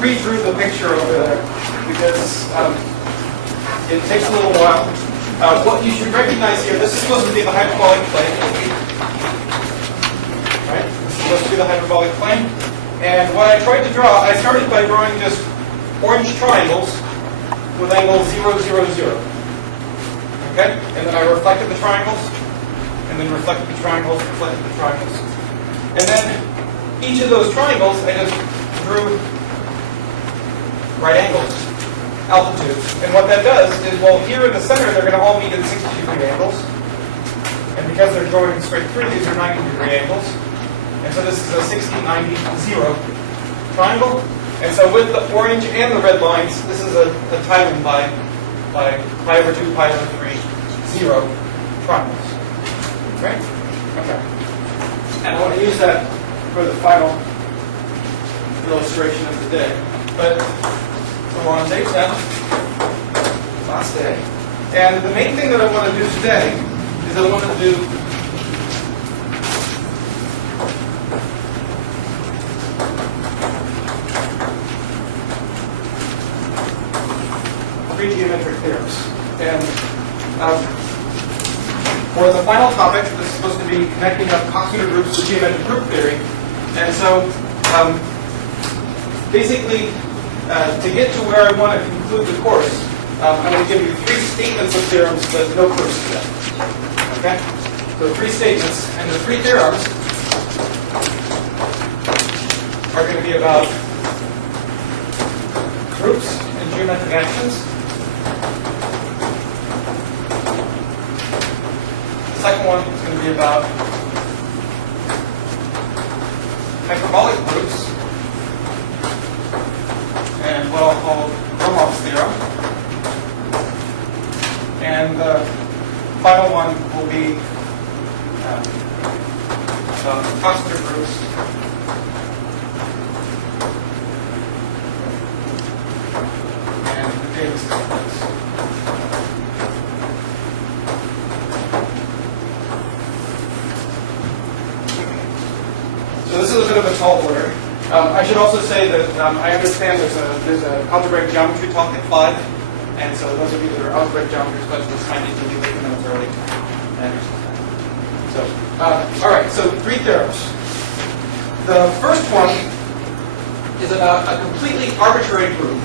Pre-drew the picture over there because it takes a little while. What you should recognize here, this is supposed to be the hyperbolic plane. Right? This is supposed to be the hyperbolic plane. And what I tried to draw, I started by drawing just orange triangles with angles 0, 0, 0. Okay? And then I reflected the triangles, and then reflected the triangles, reflected the triangles. And then each of those triangles, I just drew right angles, altitudes. And what that does is, well, here in the center, they're going to all meet at 60-degree angles. And because they're going straight through, these are 90-degree angles. And so this is a 60, 90, 0 triangle. And so with the orange and the red lines, this is a tiling by pi over 2, pi over 3, 0 triangles. Right? Okay. And I want to use that for the final illustration of the day. But we're on day 10, last day. And the main thing that I want to do today is I want to do three geometric theorems. And for the final topic, this is supposed to be connecting up Coxeter groups with geometric group theory. And so basically, to get to where I want to conclude the course, I'm going to give you three statements of theorems, but no proofs to them. Okay? So three statements, and the three theorems are going to be about groups and geometric actions. The second one is going to be about hyperbolic groups, and what I'll call Romov's theorem. And the final one will be Coxeter groups. And the Davis sequence. So this is a bit of a tall order. I should also say that I understand there's a algebraic geometry talk at 5, and so those of you that are algebraic geometry specialists might need to be taking those early. So, all right, so three theorems. The first one is about a completely arbitrary group.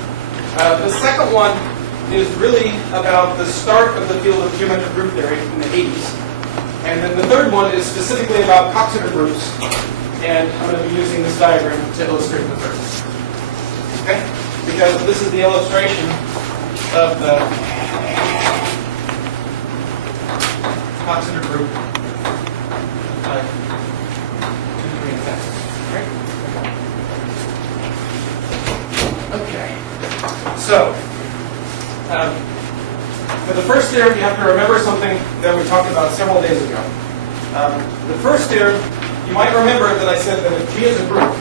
The second one is really about the start of the field of geometric group theory in the 80s. And then the third one is specifically about Coxeter groups. And I'm going to be using this diagram to illustrate the third. Okay? Because this is the illustration of the Coxeter group. Okay. So, for the first theorem, you have to remember something that we talked about several days ago. The first theorem, you might remember that I said that if G is a group,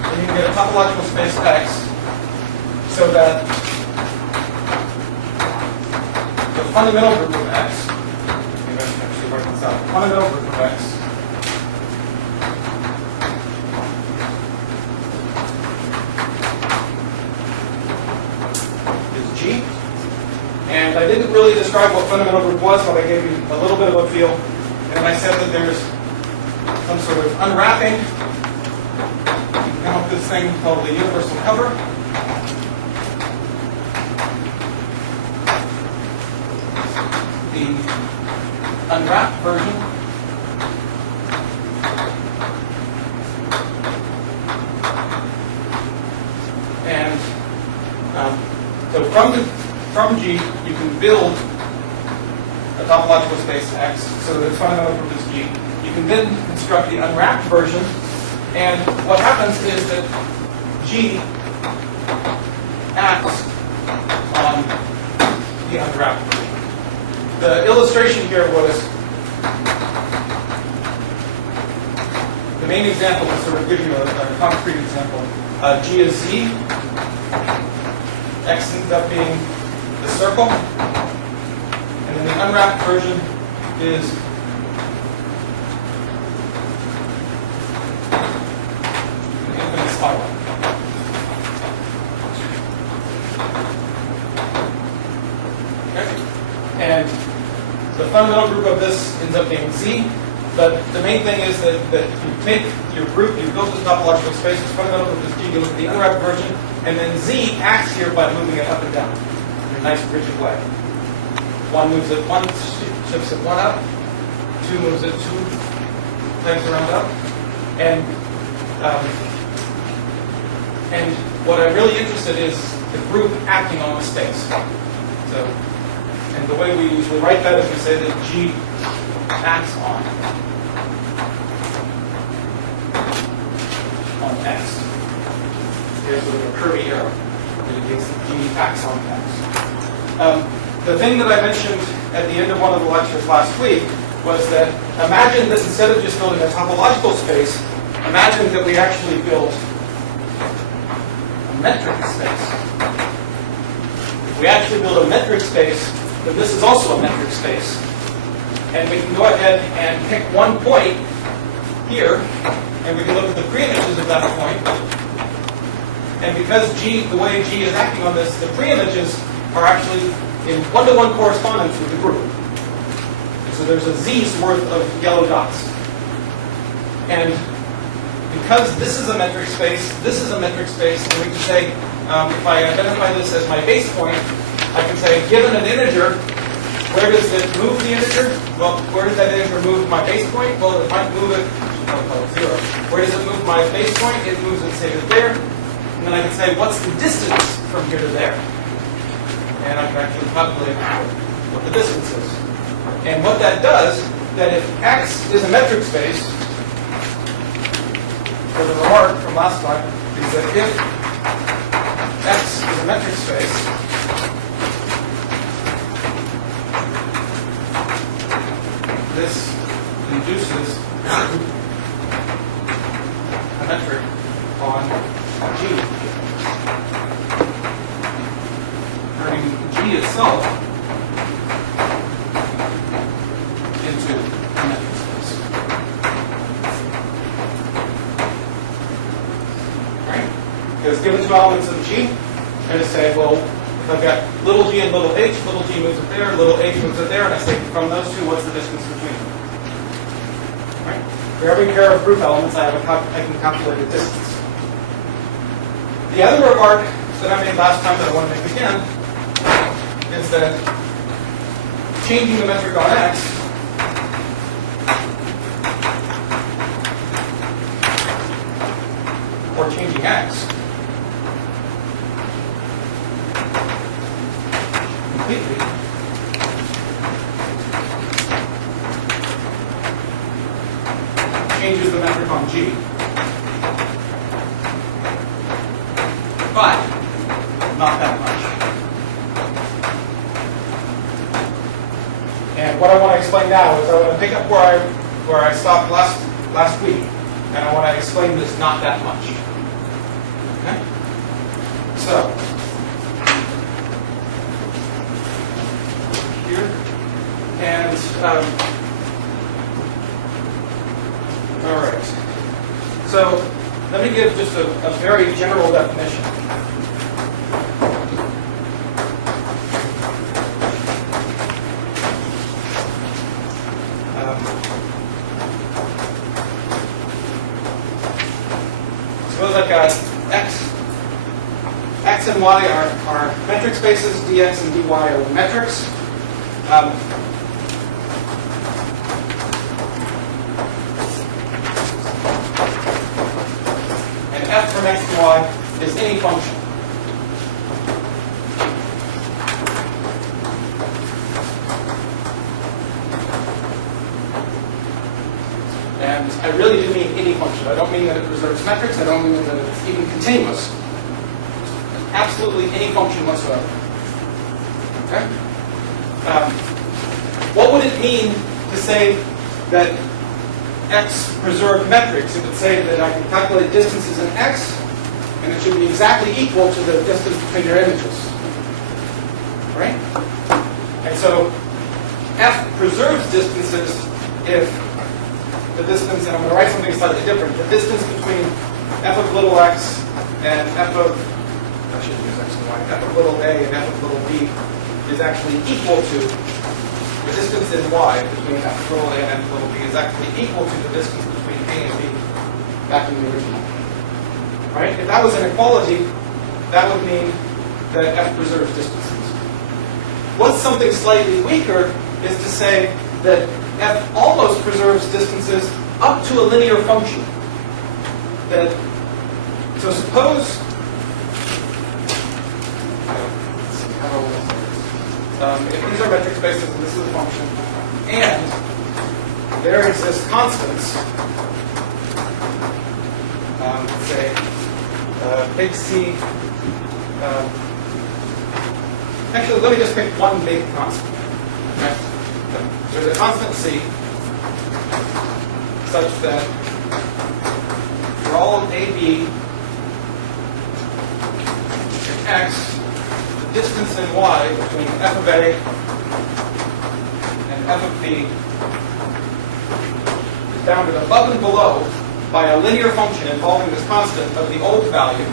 then you can get a topological space X so that the fundamental group of X, maybe I should actually work this out, the fundamental group of X is G. And I didn't really describe what fundamental group was, but I gave you a little bit of a feel. And I said that there's some sort of unwrapping. You can come up with this thing called the universal cover. The unwrapped version and so from G you can build a topological space X, so that its fundamental group is G. You can then construct the unwrapped version, and what happens is that G acts on the unwrapped version. The illustration here was the main example to sort of give you a concrete example. G is Z. X ends up being the circle. And then the unwrapped version is fundamental group of this ends up being Z. But the main thing is that you take your group, you build this topological space, its fundamental group is G, you look at the unwrapped version, and then Z acts here by moving it up and down in a nice rigid way. One moves it, one shifts it one up, two moves it two times around up, and what I'm really interested in is the group acting on the space. So, and the way we usually write that is we say that G acts on X. Here's a curvy arrow that indicates that G acts on X. The thing that I mentioned at the end of one of the lectures last week was that imagine that instead of just building a topological space, imagine that we actually build a metric space. If we actually build a metric space, then this is also a metric space. And we can go ahead and pick one point here, and we can look at the preimages of that point. And because G, the way G is acting on this, the preimages are actually in one-to-one correspondence with the group. So there's a Z's worth of yellow dots. And because this is a metric space, this is a metric space, and we can say, if I identify this as my base point, I can say, given an integer, where does it move the integer? Well, where does that integer move my base point? Well, it might move it, I'll call it 0. Where does it move my base point? It moves it, say, to there. And then I can say, what's the distance from here to there? And I can actually calculate what the distance is. And what that does, that if X is a metric space, or the remark from last time, is that if X is a metric space, this induces a metric on G, turning G itself into a metric space. Right? Because given two elements of G, I just say, well, if I've got little g and little g moves it there, little h moves it there, and I say from those two, what's the distance between them? Right? For every pair of group elements, I can calculate the distance. The other remark that I made last time that I want to make again is that changing the metric on X or changing X completely changes the metric on G. But not that much. And what I want to explain now is I want to pick up where I stopped last week, and I want to explain this not that much. Okay? So here, and all right. So let me give just a very general definition. Suppose I've got x and y are metric spaces, dx and dy are metrics. And f from x to y is any function. And I really do mean any function. I don't mean that it preserves metrics. I don't mean that it's even continuous. Absolutely any function whatsoever. Okay? What would it mean to say that x preserved metrics? It would say that I can calculate distances in x, and it should be exactly equal to the distance between your images. Right? And so f preserves distances if the distance, and I'm going to write something slightly different, the distance between f of little x and f of, I shouldn't use x and y, f of little a and f of little b is actually equal to the distance in y between f little a and f little b is actually equal to the distance between a and b back in the original. Right? If that was an equality, that would mean that f preserves distances. What's something slightly weaker is to say that f almost preserves distances up to a linear function. So suppose, if these are metric spaces and this is a function, and there exist constants, let's say big C, actually let me just pick one big constant. Okay? There's a constant C such that for all of AB and X, the distance in Y between f of A and f of B is bounded above and below by a linear function involving this constant of the old value.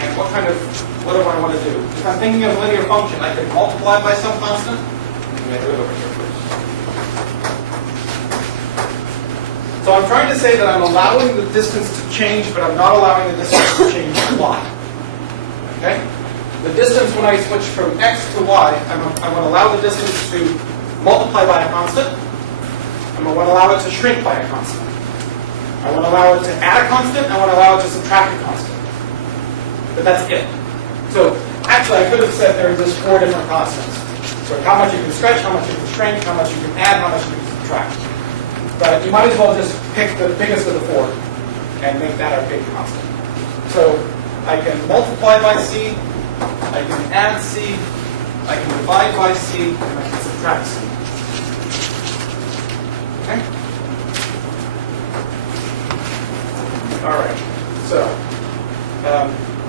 And what do I want to do? If I'm thinking of a linear function, I can multiply by some constant. I'm going to do it over here first. So I'm trying to say that I'm allowing the distance to change, but I'm not allowing the distance to change to y. Okay? The distance when I switch from x to y, I'm going to allow the distance to multiply by a constant. I'm going to allow it to shrink by a constant. I want to allow it to add a constant. I want to allow it to subtract a constant. But that's it. So actually, I could have said there exist 4 different constants. So how much you can stretch, how much you can shrink, how much you can add, how much you can subtract. But you might as well just pick the biggest of the 4 and make that our big constant. So I can multiply by C, I can add C, I can divide by C, and I can subtract C. Okay? All right. So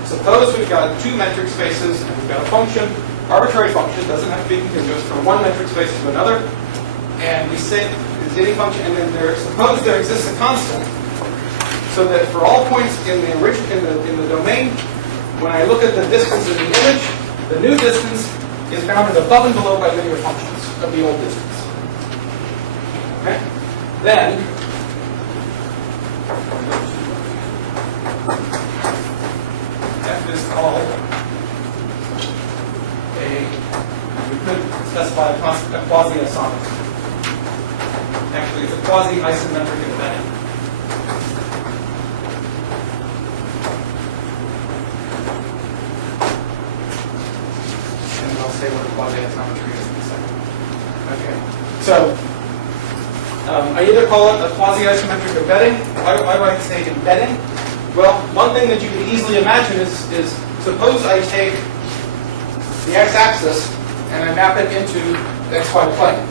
suppose we've got 2 metric spaces and we've got a function, arbitrary function, doesn't have to be continuous, from one metric space to another, and we say it's any function, and then suppose there exists a constant, so that for all points in the domain, when I look at the distance in the image, the new distance is bounded above and below by linear functions of the old distance. Okay? Then f is called we could specify a quasi-isomorph. Actually, it's a quasi-isometric embedding. And I'll say what a quasi-isometry is in a second. Okay. So, I either call it a quasi-isometric embedding. Why do I say embedding? Well, one thing that you can easily imagine is suppose I take the x-axis and I map it into the xy plane.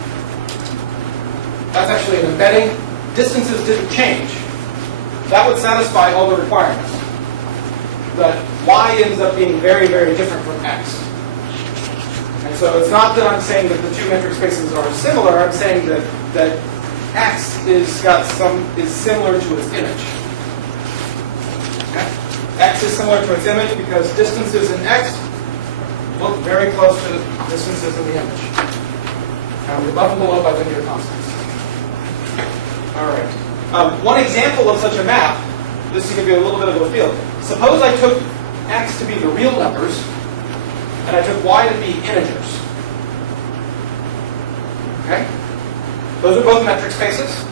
That's actually an embedding. Distances didn't change. That would satisfy all the requirements. But y ends up being very, very different from x. And so it's not that I'm saying that the 2 metric spaces are similar. I'm saying that x is similar to its image. Okay? X is similar to its image because distances in x look very close to the distances in the image. And above and below by linear constants. All right. One example of such a map, this to give you a little bit of a feel. Suppose I took x to be the real numbers, and I took y to be integers. Okay? Those are both metric spaces.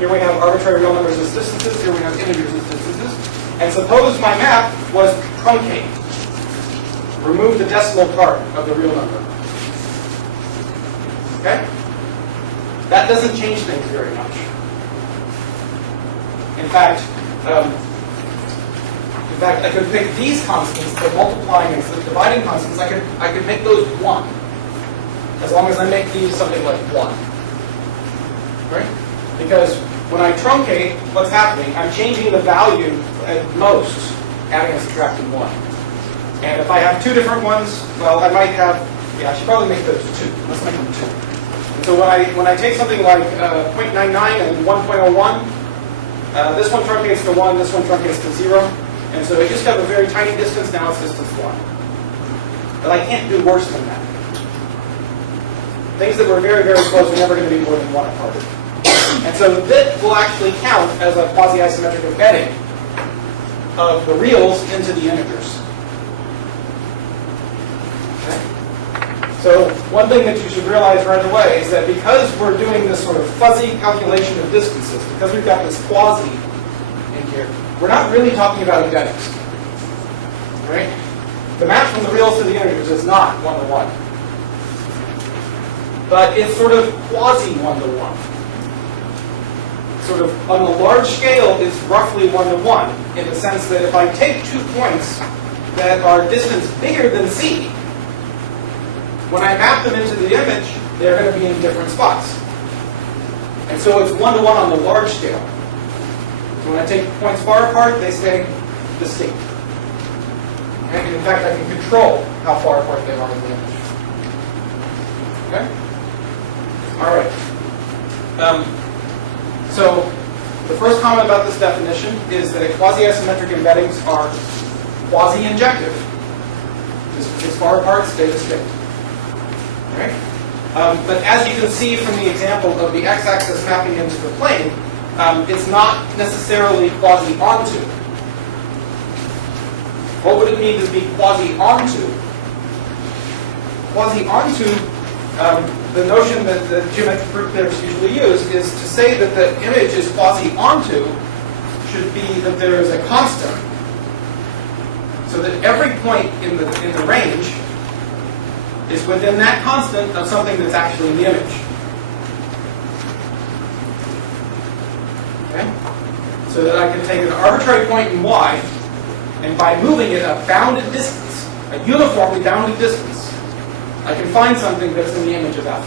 Here we have arbitrary real numbers as distances. Here we have integers as distances. And suppose my map was truncate. Remove the decimal part of the real number. Okay? That doesn't change things very much. In fact, I could pick these constants, the multiplying and the dividing constants. I could make those 1, as long as I make these something like 1. Right? Because when I truncate, what's happening? I'm changing the value at most, adding and subtracting 1. And if I have 2 different ones, well, I might have. Yeah, I should probably make those 2. Let's make them 2. And so when I take something like 0.99 and 1.01. This one truncates to 1, this one truncates to 0. And so it used to have a very tiny distance, now it's distance 1. But I can't do worse than that. things that were very, very close are never going to be more than 1 apart. And so that will actually count as a quasi-isometric embedding of the reals into the integers. Okay? So one thing that you should realize right away is that because we're doing this sort of fuzzy calculation of distances, because we've got this quasi in here, we're not really talking about embeddings. Right? The match from the reals to the integers is not 1-to-1. But it's sort of quasi 1-to-1. Sort of on a large scale, it's roughly 1-to-1 in the sense that if I take 2 points that are distance bigger than c, when I map them into the image, they're going to be in different spots. And so it's 1-to-1 on the large scale. So when I take points far apart, they stay distinct. And in fact, I can control how far apart they are in the image. Okay? All right. So the first comment about this definition is that quasi-isometric embeddings are quasi-injective. As far apart, stay distinct. Right? But as you can see from the example of the x-axis mapping into the plane, it's not necessarily quasi-onto. What would it mean to be quasi-onto? Quasi-onto, the notion that the geometric proof theorists usually use is to say that the image is quasi-onto should be that there is a constant, so that every point in the range is within that constant of something that's actually in the image. Okay? So that I can take an arbitrary point in y, and by moving it a bounded distance, a uniformly bounded distance, I can find something that's in the image of f.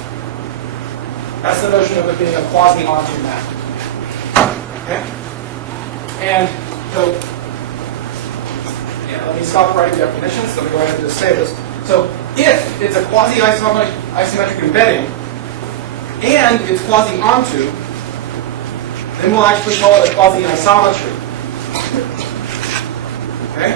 That's the notion of it being a quasi-onto map. Okay? And so, let me stop writing definitions. Let me go ahead and just say this. So, if it's a quasi-isometric embedding and it's quasi-onto, then we'll actually call it a quasi-isometry. Okay?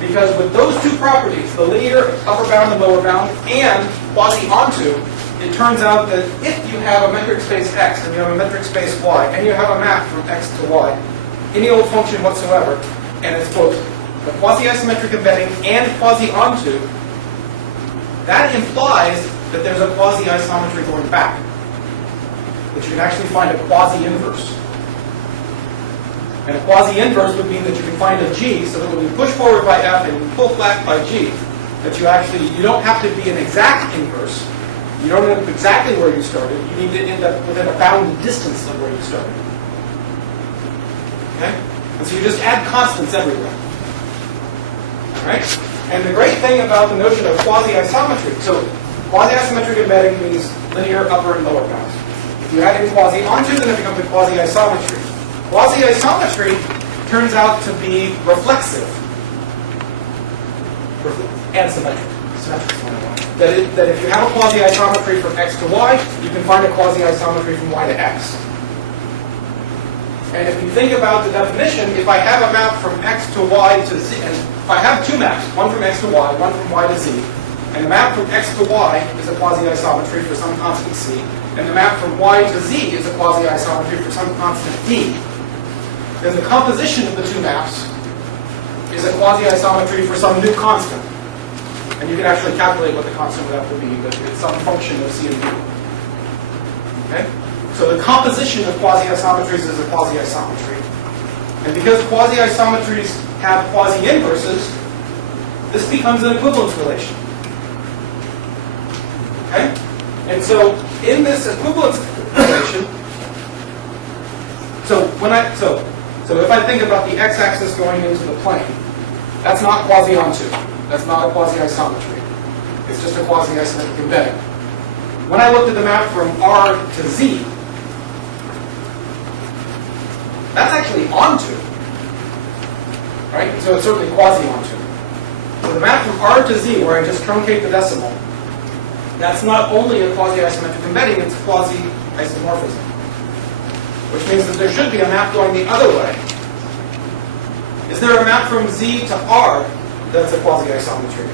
Because with those 2 properties, the linear upper bound and lower bound, and quasi-onto, it turns out that if you have a metric space x and you have a metric space y, and you have a map from x to y, any old function whatsoever, and it's both a quasi-isometric embedding and quasi-onto, that implies that there's a quasi-isometry going back. That you can actually find a quasi-inverse. And a quasi-inverse would mean that you can find a g, so that when you push forward by f and you pull back by g, that you don't have to be an exact inverse. You don't end up exactly where you started. You need to end up within a bounded distance of where you started. Okay? And so you just add constants everywhere. All right? And the great thing about the notion of quasi-isometry, so quasi-isometric embedding means linear upper and lower bounds. If you add in quasi-onto, then it becomes a quasi-isometry. Quasi-isometry turns out to be reflexive and symmetric. That if you have a quasi-isometry from x to y, you can find a quasi-isometry from y to x. And if you think about the definition, if I have a map from x to y to z, and if I have 2 maps, one from x to y, one from y to z, and the map from x to y is a quasi-isometry for some constant c, and the map from y to z is a quasi-isometry for some constant d, then the composition of the 2 maps is a quasi-isometry for some new constant. And you can actually calculate what the constant would have to be, but it's some function of c and d. Okay? So the composition of quasi-isometries is a quasi-isometry. And because quasi-isometries have quasi-inverses, this becomes an equivalence relation. Okay? And so in this equivalence relation, so if I think about the x-axis going into the plane, that's not quasi-onto. That's not a quasi-isometry. It's just a quasi-isometric embedding. When I looked at the map from R to Z, that's actually onto. Right? So it's certainly quasi-onto. So the map from R to Z, where I just truncate the decimal, that's not only a quasi-isometric embedding, it's quasi-isomorphism. Which means that there should be a map going the other way. Is there a map from Z to R that's a quasi-isometry?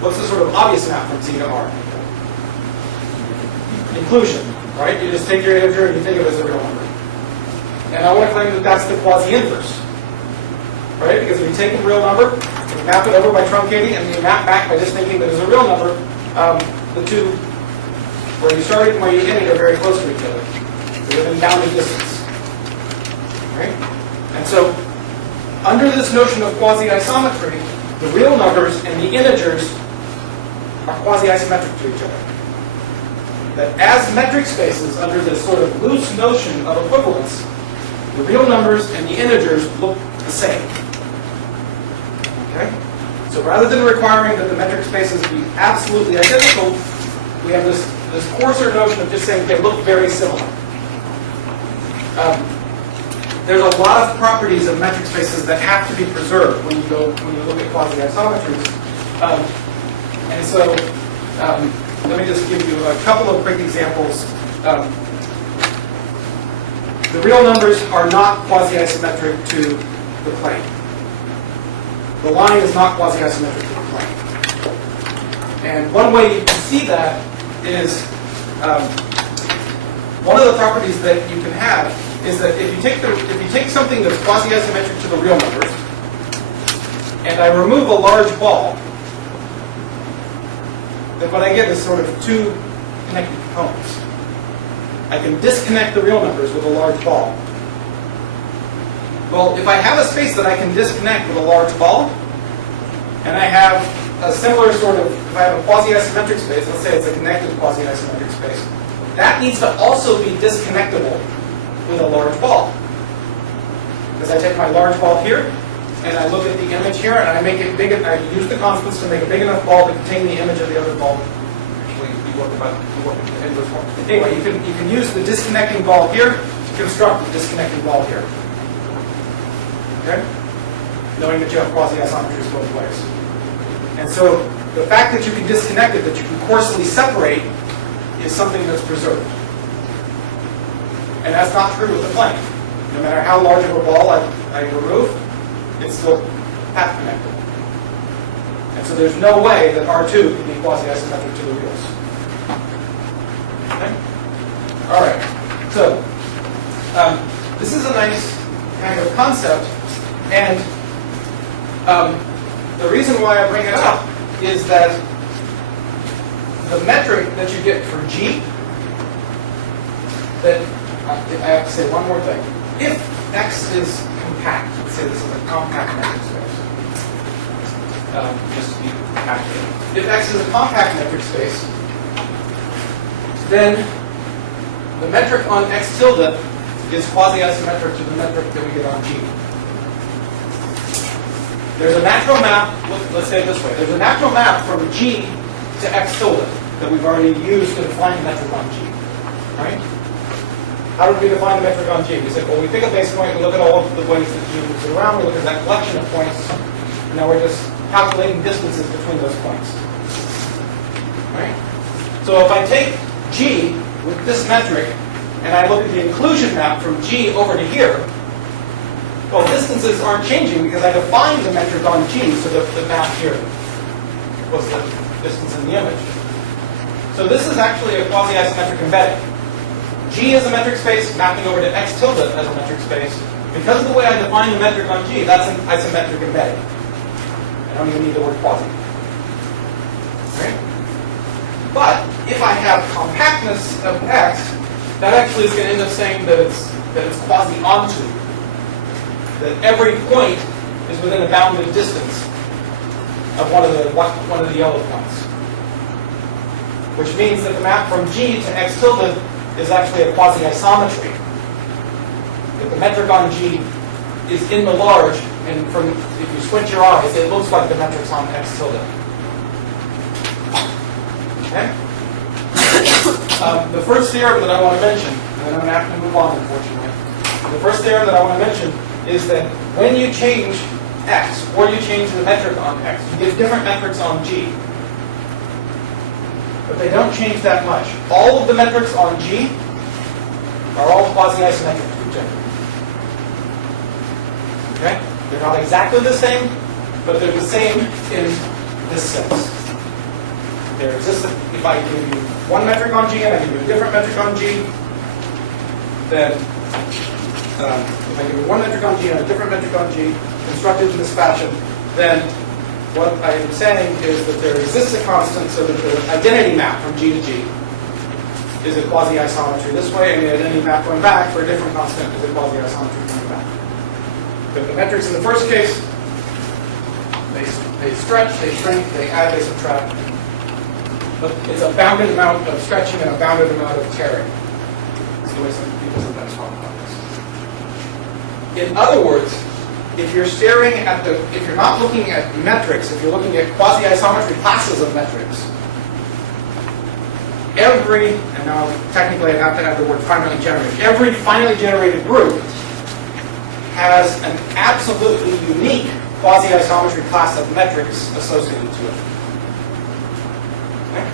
What's the sort of obvious map from Z to R? Inclusion, right? You just take your integer and you think of it as a real number. And I want to claim that that's the quasi-inverse, right? Because if you take a real number, you map it over by truncating, and you map back by just thinking that it's a real number, the two, where you started and where you ended, are very close to each other. They're within bounded distance, right? And so, under this notion of quasi-isometry, the real numbers and the integers are quasi-isometric to each other. That as metric spaces, under this sort of loose notion of equivalence, the real numbers and the integers look the same. Okay? So rather than requiring that the metric spaces be absolutely identical, we have this coarser notion of just saying they look very similar. There's a lot of properties of metric spaces that have to be preserved when you look at quasi-isometries. And so let me just give you a couple of quick examples. The real numbers are not quasi-isometric to the plane. The line is not quasi-isometric to the plane. And one way you can see that is one of the properties that you can have is that if you take something that's quasi-isometric to the real numbers, and I remove a large ball, then what I get is sort of two connected components. I can disconnect the real numbers with a large ball. Well, if I have a space that I can disconnect with a large ball, and I have a similar sort of, if I have a quasi-isometric space, let's say it's a connected quasi-isometric space, that needs to also be disconnectable with a large ball. Because I take my large ball here, and I look at the image here, and I make it big. I use the constants to make a big enough ball to contain the image of the other ball. Actually, you work at the inverse form. Anyway, you can use the disconnecting ball here to construct the disconnecting ball here. Okay? Knowing that you have quasi-isometries both ways. And so the fact that you can disconnect it, that you can coarsely separate, is something that's preserved. And that's not true with the plane. No matter how large of a ball I remove, it's still path connectable. And so there's no way that R2 can be quasi-isometric to the reals. Okay? All right. So this is a nice kind of concept, and the reason why I bring it up is that the metric that you get for G, that I have to say one more thing. If X is compact, let's say this is a compact metric space. Just to be accurate. If X is a compact metric space, then the metric on X tilde is quasi-isometric to the metric that we get on G. There's a natural map, let's say it this way. There's a natural map from G to X tilde that we've already used to define the metric on G. Right? How did we define the metric on G? We said, well, we pick a base point, we look at all of the ways that G moves around, we look at that collection of points, and now we're just calculating distances between those points. Right? So if I take G with this metric, and I look at the inclusion map from G over to here, well, distances aren't changing because I defined the metric on G, so the map here was the distance in the image. So this is actually a quasi-isometric embedding. G is a metric space, mapping over to X tilde as a metric space. Because of the way I define the metric on G, that's an isometric embedding. I don't even need the word quasi. Right? But if I have compactness of X, that actually is going to end up saying that it's quasi onto. That every point is within a bounded distance of one of the yellow points. Which means that the map from G to X tilde is actually a quasi-isometry. That the metric on G is in the large, and if you squint your eyes, it looks like the metric's on X tilde. Okay? The first theorem that I want to mention, and then I'm going to have to move on, unfortunately. The first theorem that I want to mention is that when you change X, or you change the metric on X, you get different metrics on G. But they don't change that much. All of the metrics on G are all quasi-isometric to each other. Okay? They're not exactly the same, but they're the same in this sense. there exists, if I give you one metric on G and I give you a different metric on G, then if I give you one metric on G and a different metric on G, constructed in this fashion, then what I am saying is that there exists a constant so that the identity map from G to G is a quasi-isometry this way, and the identity map going back for a different constant is a quasi-isometry going back. But the metrics in the first case, they stretch, they shrink, they add, they subtract. But it's a bounded amount of stretching and a bounded amount of tearing. That's the way some people sometimes talk about this. In other words, if you're staring at if you're not looking at metrics, if you're looking at quasi-isometry classes of metrics, and now technically I have to add the word finally generated, every finally generated group has an absolutely unique quasi-isometry class of metrics associated to it. Okay?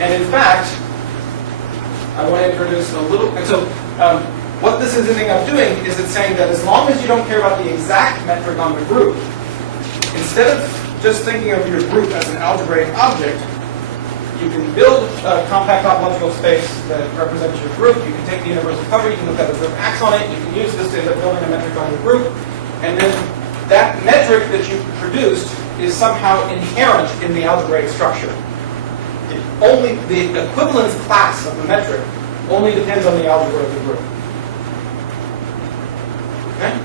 And in fact, I want to introduce a little, and so what this is ending up doing is it's saying that as long as you don't care about the exact metric on the group, instead of just thinking of your group as an algebraic object, you can build a compact topological space that represents your group. You can take the universal cover, you can look at the group acts on it, you can use this to end up building a metric on your group, and then that metric that you produced is somehow inherent in the algebraic structure. Only the equivalence class of the metric only depends on the algebra of the group. Okay?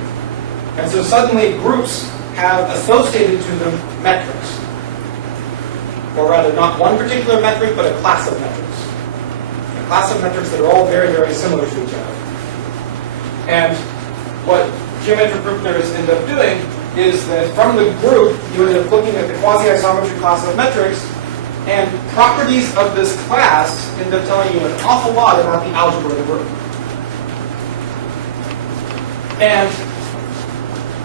And so suddenly groups have associated to them metrics. Or rather, not one particular metric, but a class of metrics. A class of metrics that are all very, very similar to each other. And what geometric group theorists end up doing is that from the group, you end up looking at the quasi-isometry class of metrics, and properties of this class end up telling you an awful lot about the algebra of the group. And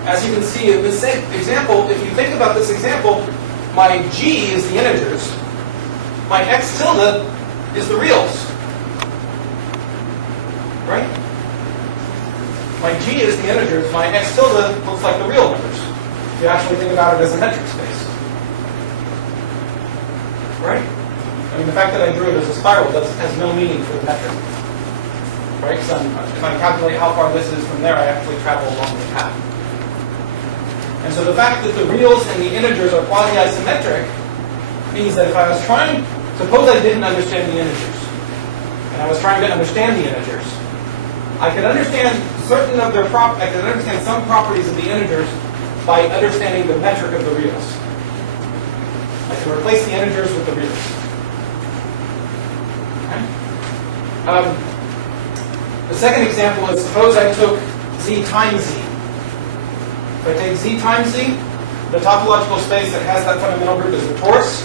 as you can see in this example, if you think about this example, my G is the integers, my X tilde is the reals. Right? My G is the integers, my X tilde looks like the real numbers. If you actually think about it as a metric space. Right? I mean, the fact that I drew it as a spiral has no meaning for the metric. Right? So if I calculate how far this is from there, I actually travel along the path. And so the fact that the reals and the integers are quasi-isometric means that if I was trying, suppose I didn't understand the integers, and I was trying to understand the integers, I could understand certain of their I could understand some properties of the integers by understanding the metric of the reals. I can replace the integers with the reals. Okay? The second example is suppose I took z times z. If I take z times z, the topological space that has that fundamental group is the torus.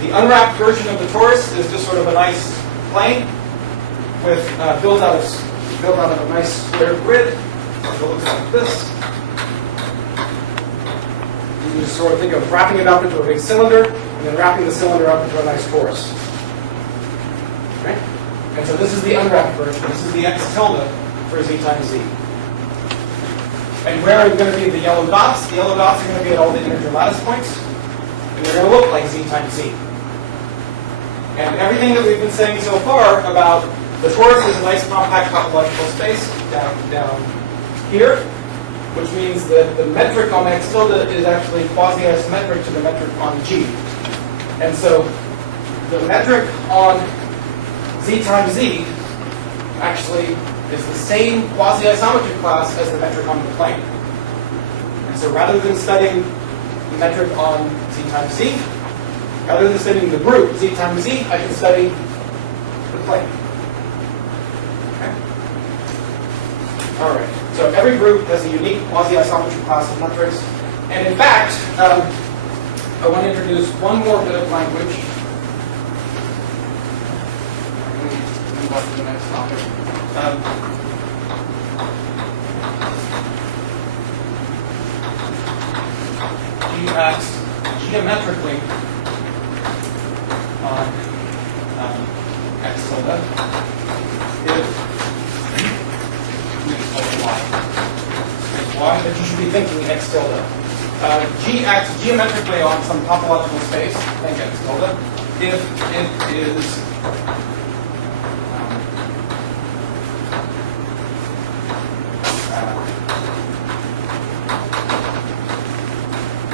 The unwrapped version of the torus is just sort of a nice plane with built out of a nice square grid. So it looks like this. You just sort of think of wrapping it up into a big cylinder and then wrapping the cylinder up into a nice torus. Okay? And so this is the unwrapped version. This is the X tilde for z times z. And where are going to be the yellow dots? The yellow dots are going to be at all the integer lattice points. And they're going to look like z times z. And everything that we've been saying so far about the torus is a nice compact topological space down here, which means that the metric on X tilde is actually quasi-isometric to the metric on G. And so the metric on z times z actually is the same quasi-isometry class as the metric on the plane. And so rather than studying the metric on z times z, rather than studying the group z times z, I can study the plane. Okay? All right. So every group has a unique quasi-isometry class of metrics. And in fact, I want to introduce one more bit of language. Move on to the next topic. G acts geometrically on X tilde if y. But you should be thinking X tilde. G acts geometrically on some topological space, I think it's called it, if it is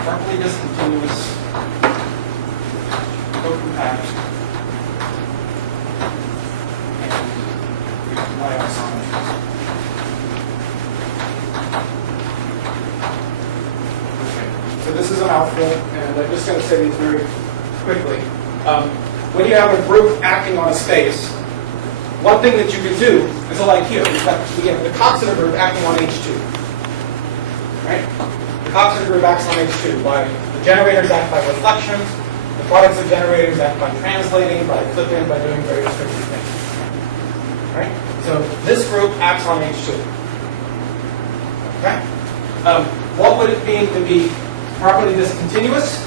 roughly discontinuous, co-compact, and y-isometries. So this is a mouthful, and I'm just going to say these very quickly. When you have a group acting on a space, one thing that you can do is like here. We've got the Coxeter group acting on H2. Right? The Coxeter group acts on H2 by the generators act by reflections, the products of generators act by translating, by flipping, by doing very restrictive things. Right? So this group acts on H2. Okay? What would it mean to be properly discontinuous?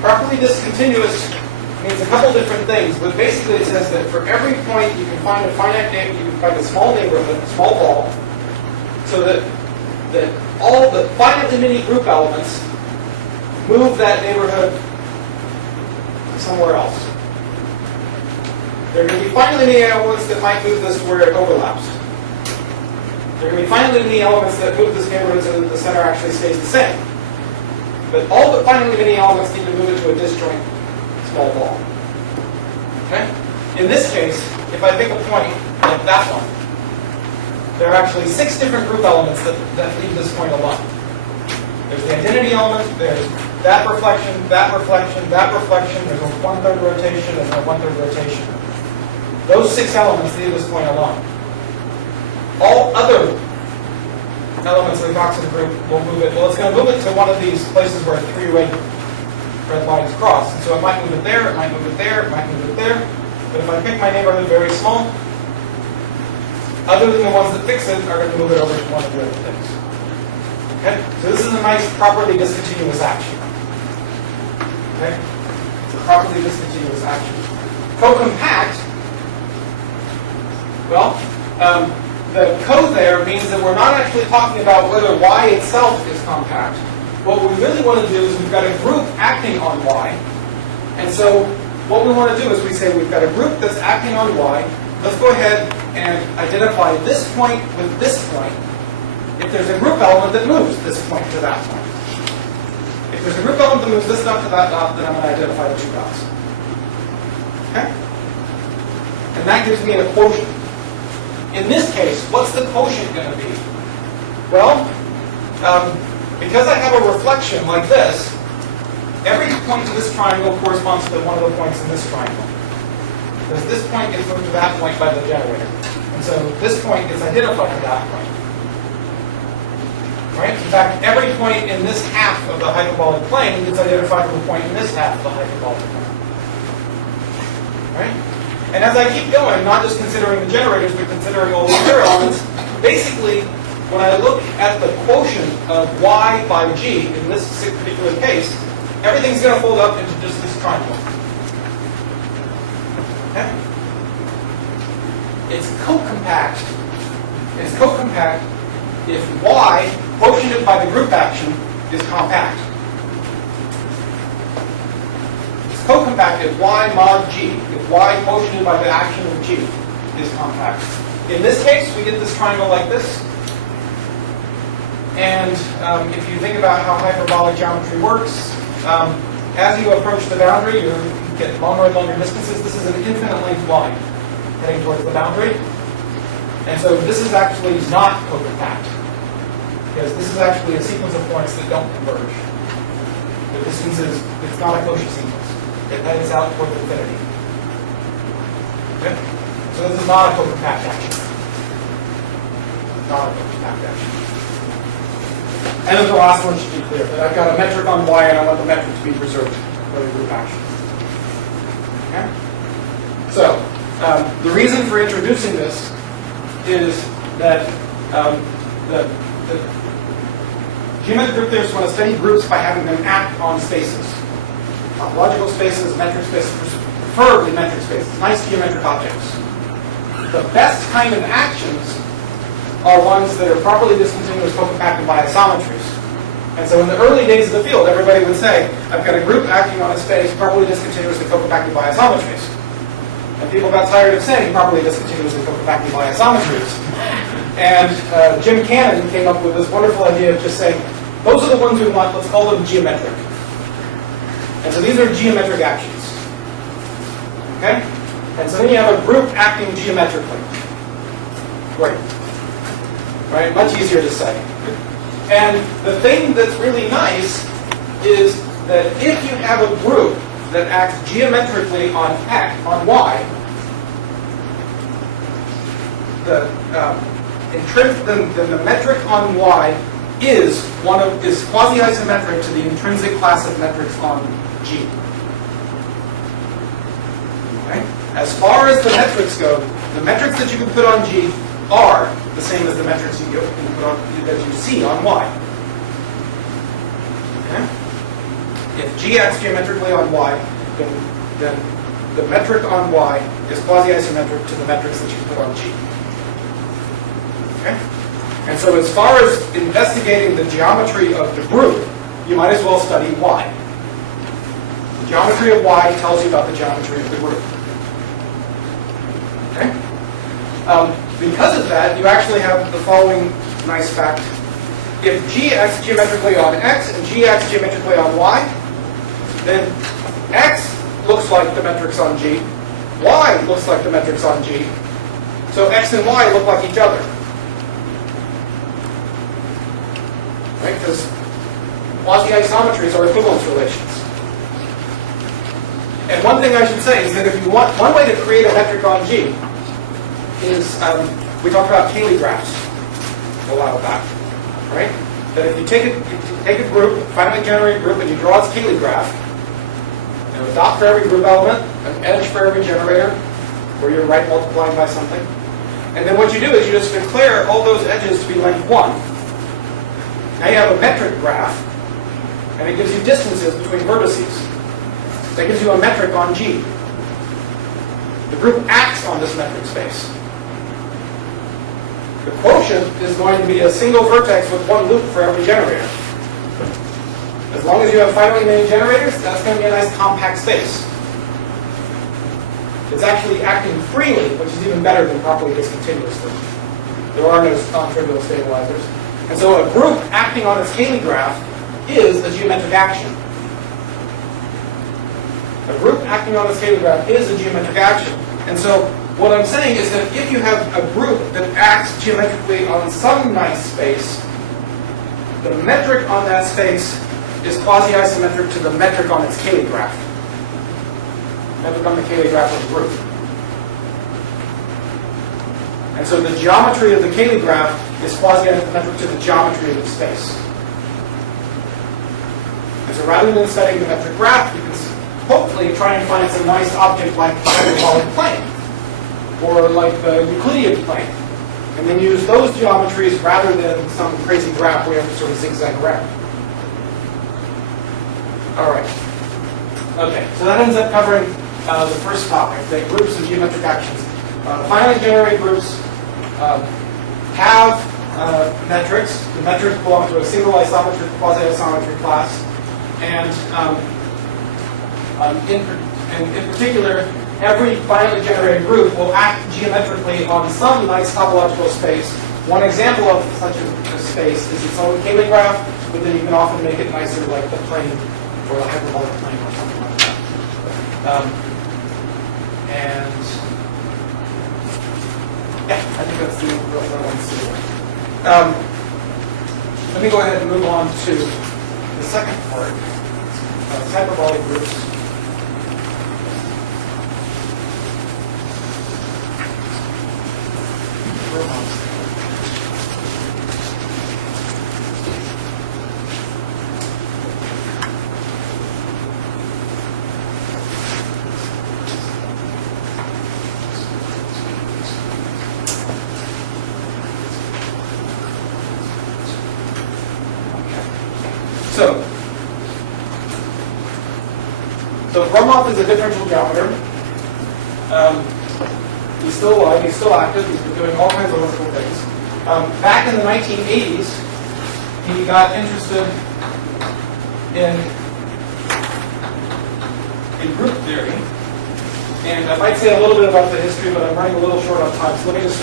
Properly discontinuous means a couple different things, but basically it says that for every point you can find a finite name, you can find a small neighborhood, a small ball, so that all the finitely many group elements move that neighborhood somewhere else. There are going to be finitely many elements that might move this where it overlaps. There are going to be finitely many elements that move this neighborhood so that the center actually stays the same. But all but finitely many elements need to move it to a disjoint small ball. Okay? In this case, if I pick a point like that one, there are actually 6 different group elements that leave this point alone. There's the identity element, there's that reflection, that reflection, that reflection, there's a 1/3 rotation, and a 1/3 rotation. Those 6 elements leave this point alone. All other elements of the Coxeter group will move it. Well, it's going to move it to one of these places where 3 red lines cross. And so it might move it there, it might move it there, it might move it there. But if I pick my neighborhood very small, other than the ones that fix it are going to move it over to one of the other things. Okay? So this is a nice properly discontinuous action. Okay? It's a properly discontinuous action. Co-compact, well, the co there means that we're not actually talking about whether y itself is compact. What we really want to do is we've got a group acting on y. And so what we want to do is we say we've got a group that's acting on y. Let's go ahead and identify this point with this point if there's a group element that moves this point to that point. If there's a group element that moves this dot to that dot, then I'm going to identify the 2 dots. Okay? And that gives me a quotient. In this case, what's the quotient going to be? Well, because I have a reflection like this, every point in this triangle corresponds to one of the points in this triangle. Because this point gets moved to that point by the generator. And so this point gets identified to that point. Right? In fact, every point in this half of the hyperbolic plane gets identified with a point in this half of the hyperbolic plane. Right? And as I keep going, not just considering the generators, but considering all the other elements, basically, when I look at the quotient of y by g, in this particular case, everything's going to fold up into just this triangle. Okay? It's co-compact. It's co-compact if y, quotiented by the group action, is compact. It's co-compact if y mod g, if y quotiented by the action of g, is compact. In this case, we get this triangle like this. And if you think about how hyperbolic geometry works, as you approach the boundary, you get longer and longer distances. This is an infinite length line heading towards the boundary. And so this is actually not co-compact, because this is actually a sequence of points that don't converge. The distance is, it's not a Cauchy sequence. It heads out towards infinity. Okay? So this is not a co-compact action. Not a co-compact action. And then the last one should be clear, that I've got a metric on y and I want the metric to be preserved for the group action. Okay? So, the reason for introducing this is that the geometric group theorists want to study groups by having them act on spaces. Topological spaces, metric spaces, preferably metric spaces, nice geometric objects. The best kind of actions are ones that are properly discontinuous co-compacted by isometries. And so in the early days of the field, everybody would say, I've got a group acting on a space properly discontinuously Coxeter by isometries. And people got tired of saying properly discontinuously Coxeter by isometries. And Jon McCammond came up with this wonderful idea of just saying, those are the ones we want, let's call them geometric. And so these are geometric actions. Okay? And so then you have a group acting geometrically. Great. Right? Much easier to say. And the thing that's really nice is that if you have a group that acts geometrically on X, on Y, then the metric on Y is quasi-isometric to the intrinsic class of metrics on G. Okay? As far as the metrics go, the metrics that you can put on G are the same as the metrics you can put on, that you see on Y. Okay? If G acts geometrically on Y, then the metric on Y is quasi-isometric to the metrics that you can put on G. Okay? And so as far as investigating the geometry of the group, you might as well study Y. The geometry of Y tells you about the geometry of the group. Okay? Because of that, you actually have the following nice fact. If G acts geometrically on X and G acts geometrically on Y, then X looks like the metrics on G, Y looks like the metrics on G, so X and Y look like each other. Right? Because quasi-isometries are equivalence relations. And one thing I should say is that if you want, one way to create a metric on G is, we talked about Cayley graphs a while back, right? That if you take a group, a finitely generated group, and you draw its Cayley graph, you have a dot for every group element, an edge for every generator, where you're right multiplying by something. And then what you do is you just declare all those edges to be length 1. Now you have a metric graph, and it gives you distances between vertices. That gives you a metric on G. The group acts on this metric space. The quotient is going to be a single vertex with one loop for every generator. As long as you have finitely many generators, that's going to be a nice compact space. It's actually acting freely, which is even better than properly discontinuously. There are no non-trivial stabilizers. And so a group acting on its Cayley graph is a geometric action. A group acting on its Cayley graph is a geometric action. And so what I'm saying is that if you have a group that acts geometrically on some nice space, the metric on that space is quasi-isometric to the metric on its Cayley graph. Metric on the Cayley graph of the group. And so the geometry of the Cayley graph is quasi-isometric to the geometry of the space. And so rather than studying the metric graph, you can hopefully try and find some nice object like the hyperbolic plane, or like the Euclidean plane, and then use those geometries rather than some crazy graph where you have to sort of zigzag around. All right. Okay, so that ends up covering the first topic, the groups of geometric actions. Finitely generated groups have metrics. The metrics belong to a single isometric, quasi-isometric class, and in particular, every finitely generated group will act geometrically on some nice topological space. One example of such a space is its own Cayley graph, but then you can often make it nicer like the plane or the hyperbolic plane or something like that. And yeah, I think that's the real thing I want to see. Let me go ahead and move on to the second part, hyperbolic groups. So Gromov is a differential geometer. He's still alive, he's still active, he's been doing all kinds of wonderful things. Back in the 1980s, he got interested in group theory. And I might say a little bit about the history, but I'm running a little short on time, so let me just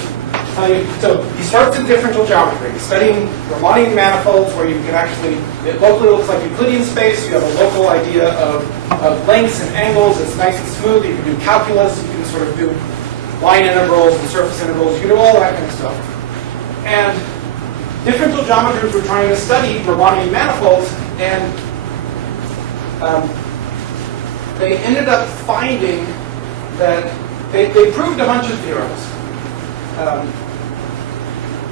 tell you. So he starts in differential geometry, studying Riemannian manifolds where you can actually, it locally looks like Euclidean space. You have a local idea of lengths and angles. It's nice and smooth. You can do calculus. You can sort of do line integrals and surface integrals. You can do all that kind of stuff. And differential geometers were trying to study Riemannian manifolds, and they ended up finding that they proved a bunch of theorems. And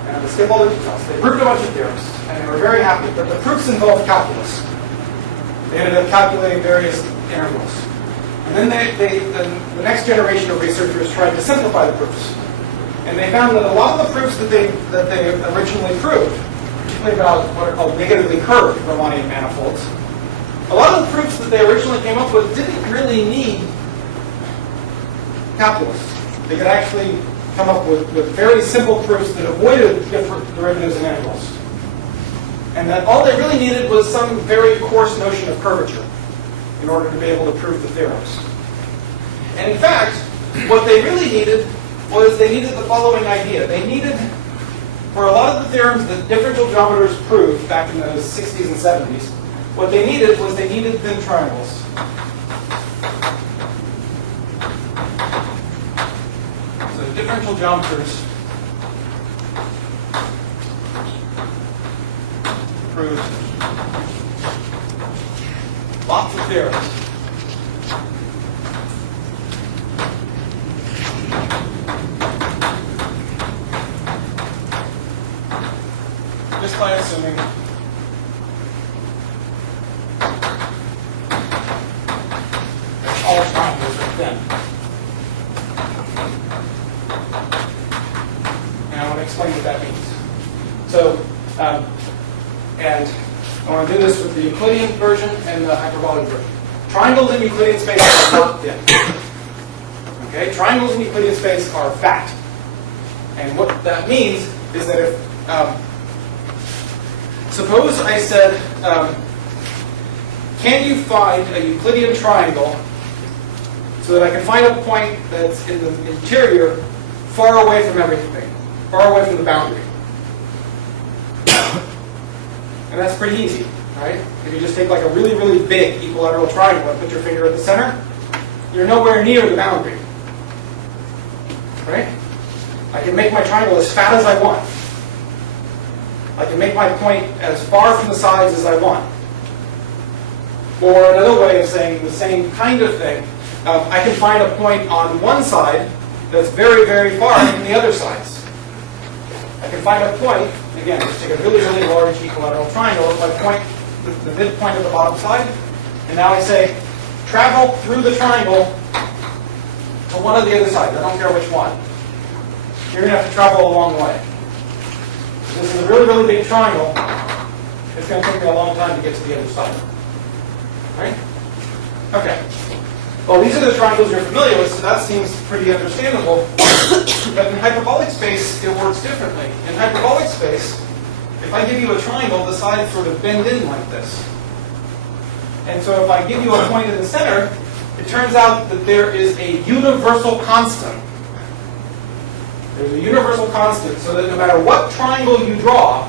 I'm going to skip all the details. They proved a bunch of theorems, and they were very happy. But the proofs involved calculus. They ended up calculating various intervals. And then the next generation of researchers tried to simplify the proofs. And they found that a lot of the proofs that they originally proved, particularly about what are called negatively curved Riemannian manifolds, a lot of the proofs that they originally came up with didn't really need calculus. They could actually come up with very simple proofs that avoided different derivatives and integrals. And that all they really needed was some very coarse notion of curvature in order to be able to prove the theorems. And in fact, what they really needed was they needed the following idea. They needed, for a lot of the theorems that differential geometers proved back in the 60s and 70s, what they needed was they needed thin triangles. So differential geometers proved lots of theorems. Just by assuming that all triangles are thin. And I want to explain what that means. So, and I want to do this with the Euclidean version and the hyperbolic version. Triangles in Euclidean space are not thin. Okay? Triangles in Euclidean space are fat. And what that means is that if suppose I said, can you find a Euclidean triangle so that I can find a point that's in the interior far away from everything, far away from the boundary? And that's pretty easy, right? If you just take like a really, really big equilateral triangle and put your finger at the center, you're nowhere near the boundary, right? I can make my triangle as fat as I want. I can make my point as far from the sides as I want. Or another way of saying the same kind of thing, I can find a point on one side that's very, very far from the other sides. I can find a point, again, just take a really, really large equilateral triangle, my point, the midpoint of the bottom side, and now I say, travel through the triangle to one of the other sides. I don't care which one. You're going to have to travel a long way. This is a really, really big triangle. It's going to take me a long time to get to the other side. Right? Okay. Well, these are the triangles you're familiar with, so that seems pretty understandable. But in hyperbolic space, it works differently. In hyperbolic space, if I give you a triangle, the sides sort of bend in like this. And so if I give you a point in the center, it turns out that there is a universal constant. There's a universal constant, so that no matter what triangle you draw,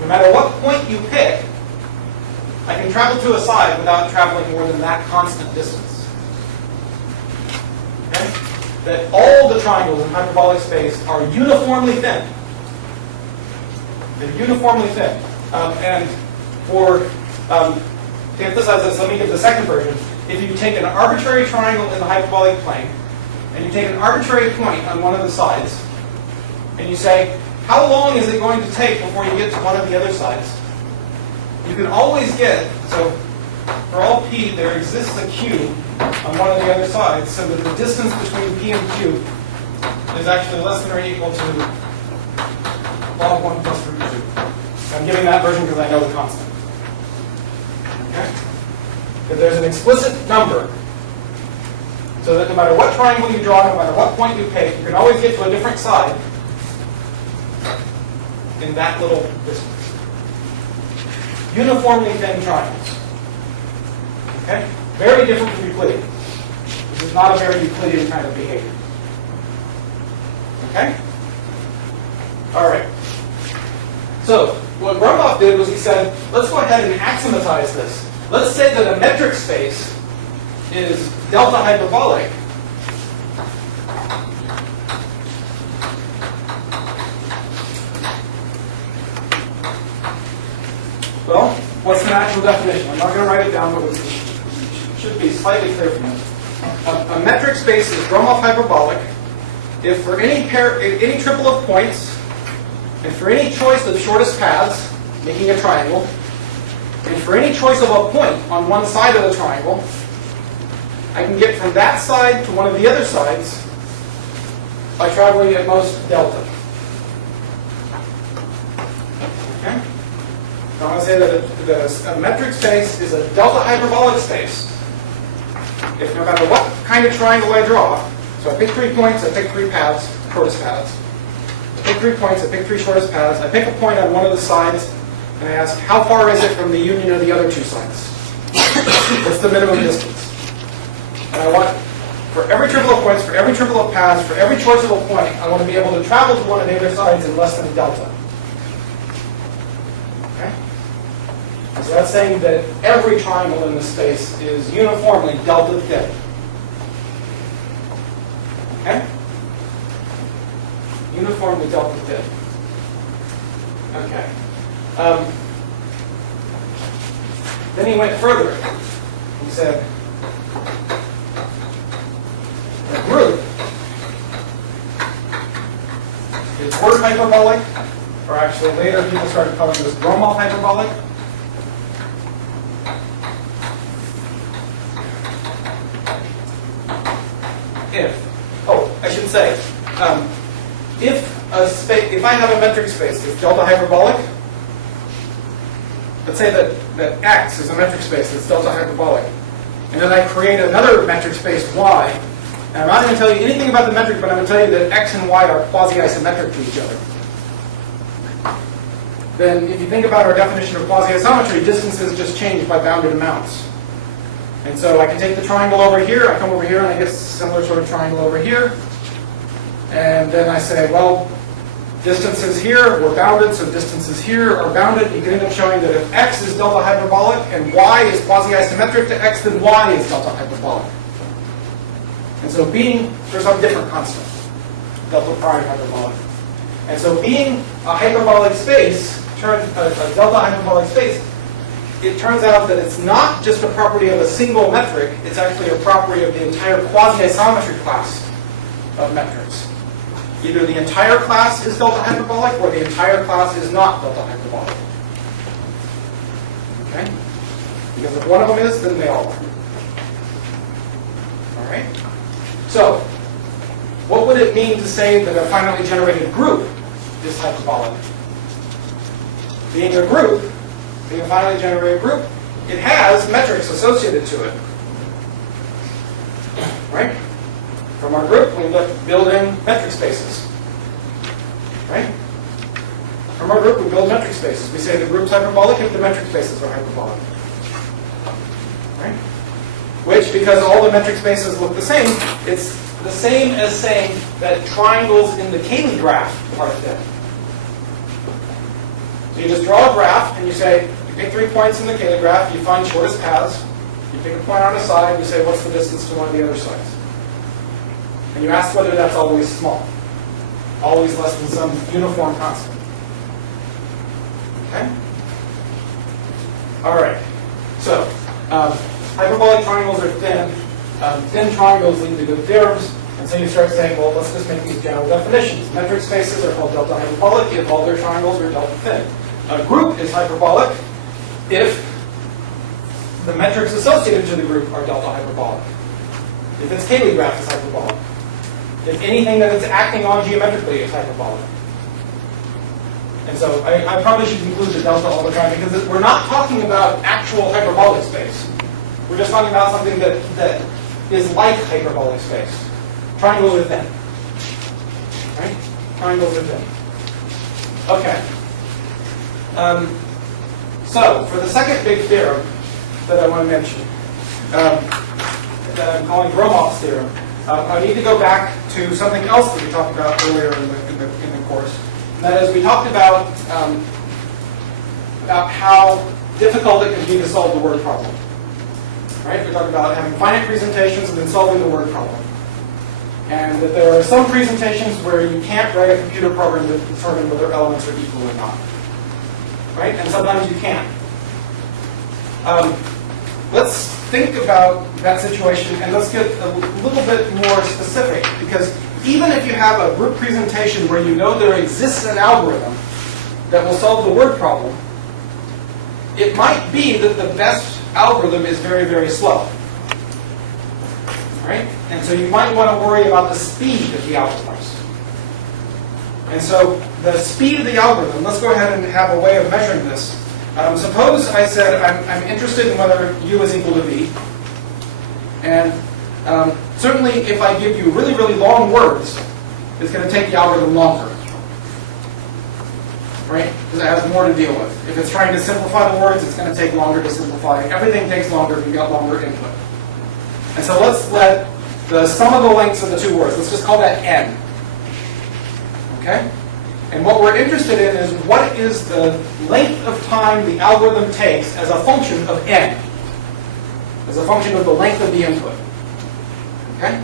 no matter what point you pick, I can travel to a side without traveling more than that constant distance. Okay? That all the triangles in hyperbolic space are uniformly thin. They're uniformly thin. And to emphasize this, let me give the second version. If you take an arbitrary triangle in the hyperbolic plane, and you take an arbitrary point on one of the sides, and you say, how long is it going to take before you get to one of the other sides? You can always get, so for all p, there exists a q on one of the other sides, so that the distance between p and q is actually less than or equal to log 1 plus root 2. I'm giving that version because I know the constant. Okay? If there's an explicit number, so that no matter what triangle you draw, no matter what point you pick, you can always get to a different side in that little distance. uniformly thin triangles. Okay? Very different from Euclidean. This is not a very Euclidean kind of behavior. Okay? All right. So what Gromov did was he said, let's go ahead and axiomatize this. Let's say that a metric space is delta hyperbolic. Well, what's the actual definition? I'm not going to write it down, but it should be slightly clear for you. A metric space is Gromov hyperbolic if for any triple of points, and for any choice of shortest paths, making a triangle, and for any choice of a point on one side of the triangle, I can get from that side to one of the other sides by traveling at most delta. Okay? So I'm going to say that a metric space is a delta hyperbolic space if no matter what kind of triangle I draw, so I pick 3 points, I pick 3 paths, shortest paths. I pick 3 points, I pick 3 shortest paths, I pick a point on one of the sides, and I ask, how far is it from the union of the other 2 sides? What's the minimum distance? And I want, for every triple of points, for every triple of paths, for every choice of a point, I want to be able to travel to one of the other sides in less than delta. Okay? So that's saying that every triangle in the space is uniformly delta thin. Okay? Uniformly delta thin. Okay. Then he went further. He said, a group is word hyperbolic, or actually later people started calling this Gromov hyperbolic. I should say, if I have a metric space that's delta hyperbolic, let's say that X is a metric space that's delta hyperbolic, and then I create another metric space Y, and I'm not going to tell you anything about the metric, but I'm going to tell you that X and Y are quasi-isometric to each other. Then if you think about our definition of quasi-isometry, distances just change by bounded amounts. And so I can take the triangle over here, I come over here, and I get a similar sort of triangle over here. And then I say, well, distances here were bounded, so distances here are bounded. You can end up showing that if X is delta hyperbolic and Y is quasi-isometric to X, then Y is delta hyperbolic. And so there's some different constant, delta prime hyperbolic. And so being a hyperbolic space, a delta hyperbolic space, it turns out that it's not just a property of a single metric, it's actually a property of the entire quasi-isometry class of metrics. Either the entire class is delta hyperbolic or the entire class is not delta hyperbolic. Okay? Because if one of them is, then they all are. All right? So, what would it mean to say that a finitely generated group is hyperbolic? Being a group, being a finitely generated group, it has metrics associated to it. Right? From our group, we end up building metric spaces. Right? From our group, we build metric spaces. We say the group's hyperbolic if the metric spaces are hyperbolic. Right? Which, because all the metric spaces look the same, it's the same as saying that triangles in the Cayley graph are thin. So you just draw a graph, and you say, you pick 3 points in the Cayley graph, you find shortest paths, you pick a point on a side, you say, what's the distance to one of the other sides? And you ask whether that's always small, always less than some uniform constant. Okay? All right. So, hyperbolic triangles are thin. Thin triangles lead to good theorems. And so you start saying, well, let's just make these general definitions. Metric spaces are called delta hyperbolic if all their triangles are delta thin. A group is hyperbolic if the metrics associated to the group are delta hyperbolic. If its Cayley graph is hyperbolic. If anything that it's acting on geometrically is hyperbolic. And so I probably should include the delta all the time because we're not talking about actual hyperbolic space. We're just talking about something that is like hyperbolic space. Triangles are thin. Right? Triangles are thin. Okay. So, for the second big theorem that I want to mention, that I'm calling Gromov's theorem, I need to go back to something else that we talked about earlier in the course. And that is, we talked about how difficult it can be to solve the word problem. Right? We talked about having finite presentations and then solving the word problem. And that there are some presentations where you can't write a computer program to determine whether elements are equal or not. Right? And sometimes you can. Let's think about that situation and let's get a little bit more specific, because even if you have a group presentation where you know there exists an algorithm that will solve the word problem, it might be that the best algorithm is very, very slow. Right? And so you might want to worry about the speed of the algorithms. And so the speed of the algorithm, let's go ahead and have a way of measuring this. Suppose I said I'm interested in whether u is equal to v. And certainly if I give you really, really long words, it's going to take the algorithm longer. Right? Because it has more to deal with. If it's trying to simplify the words, it's going to take longer to simplify. Everything takes longer if you've got longer input. And so let's let the sum of the lengths of the two words, let's just call that n. Okay? And what we're interested in is what is the length of time the algorithm takes as a function of n, as a function of the length of the input. Okay?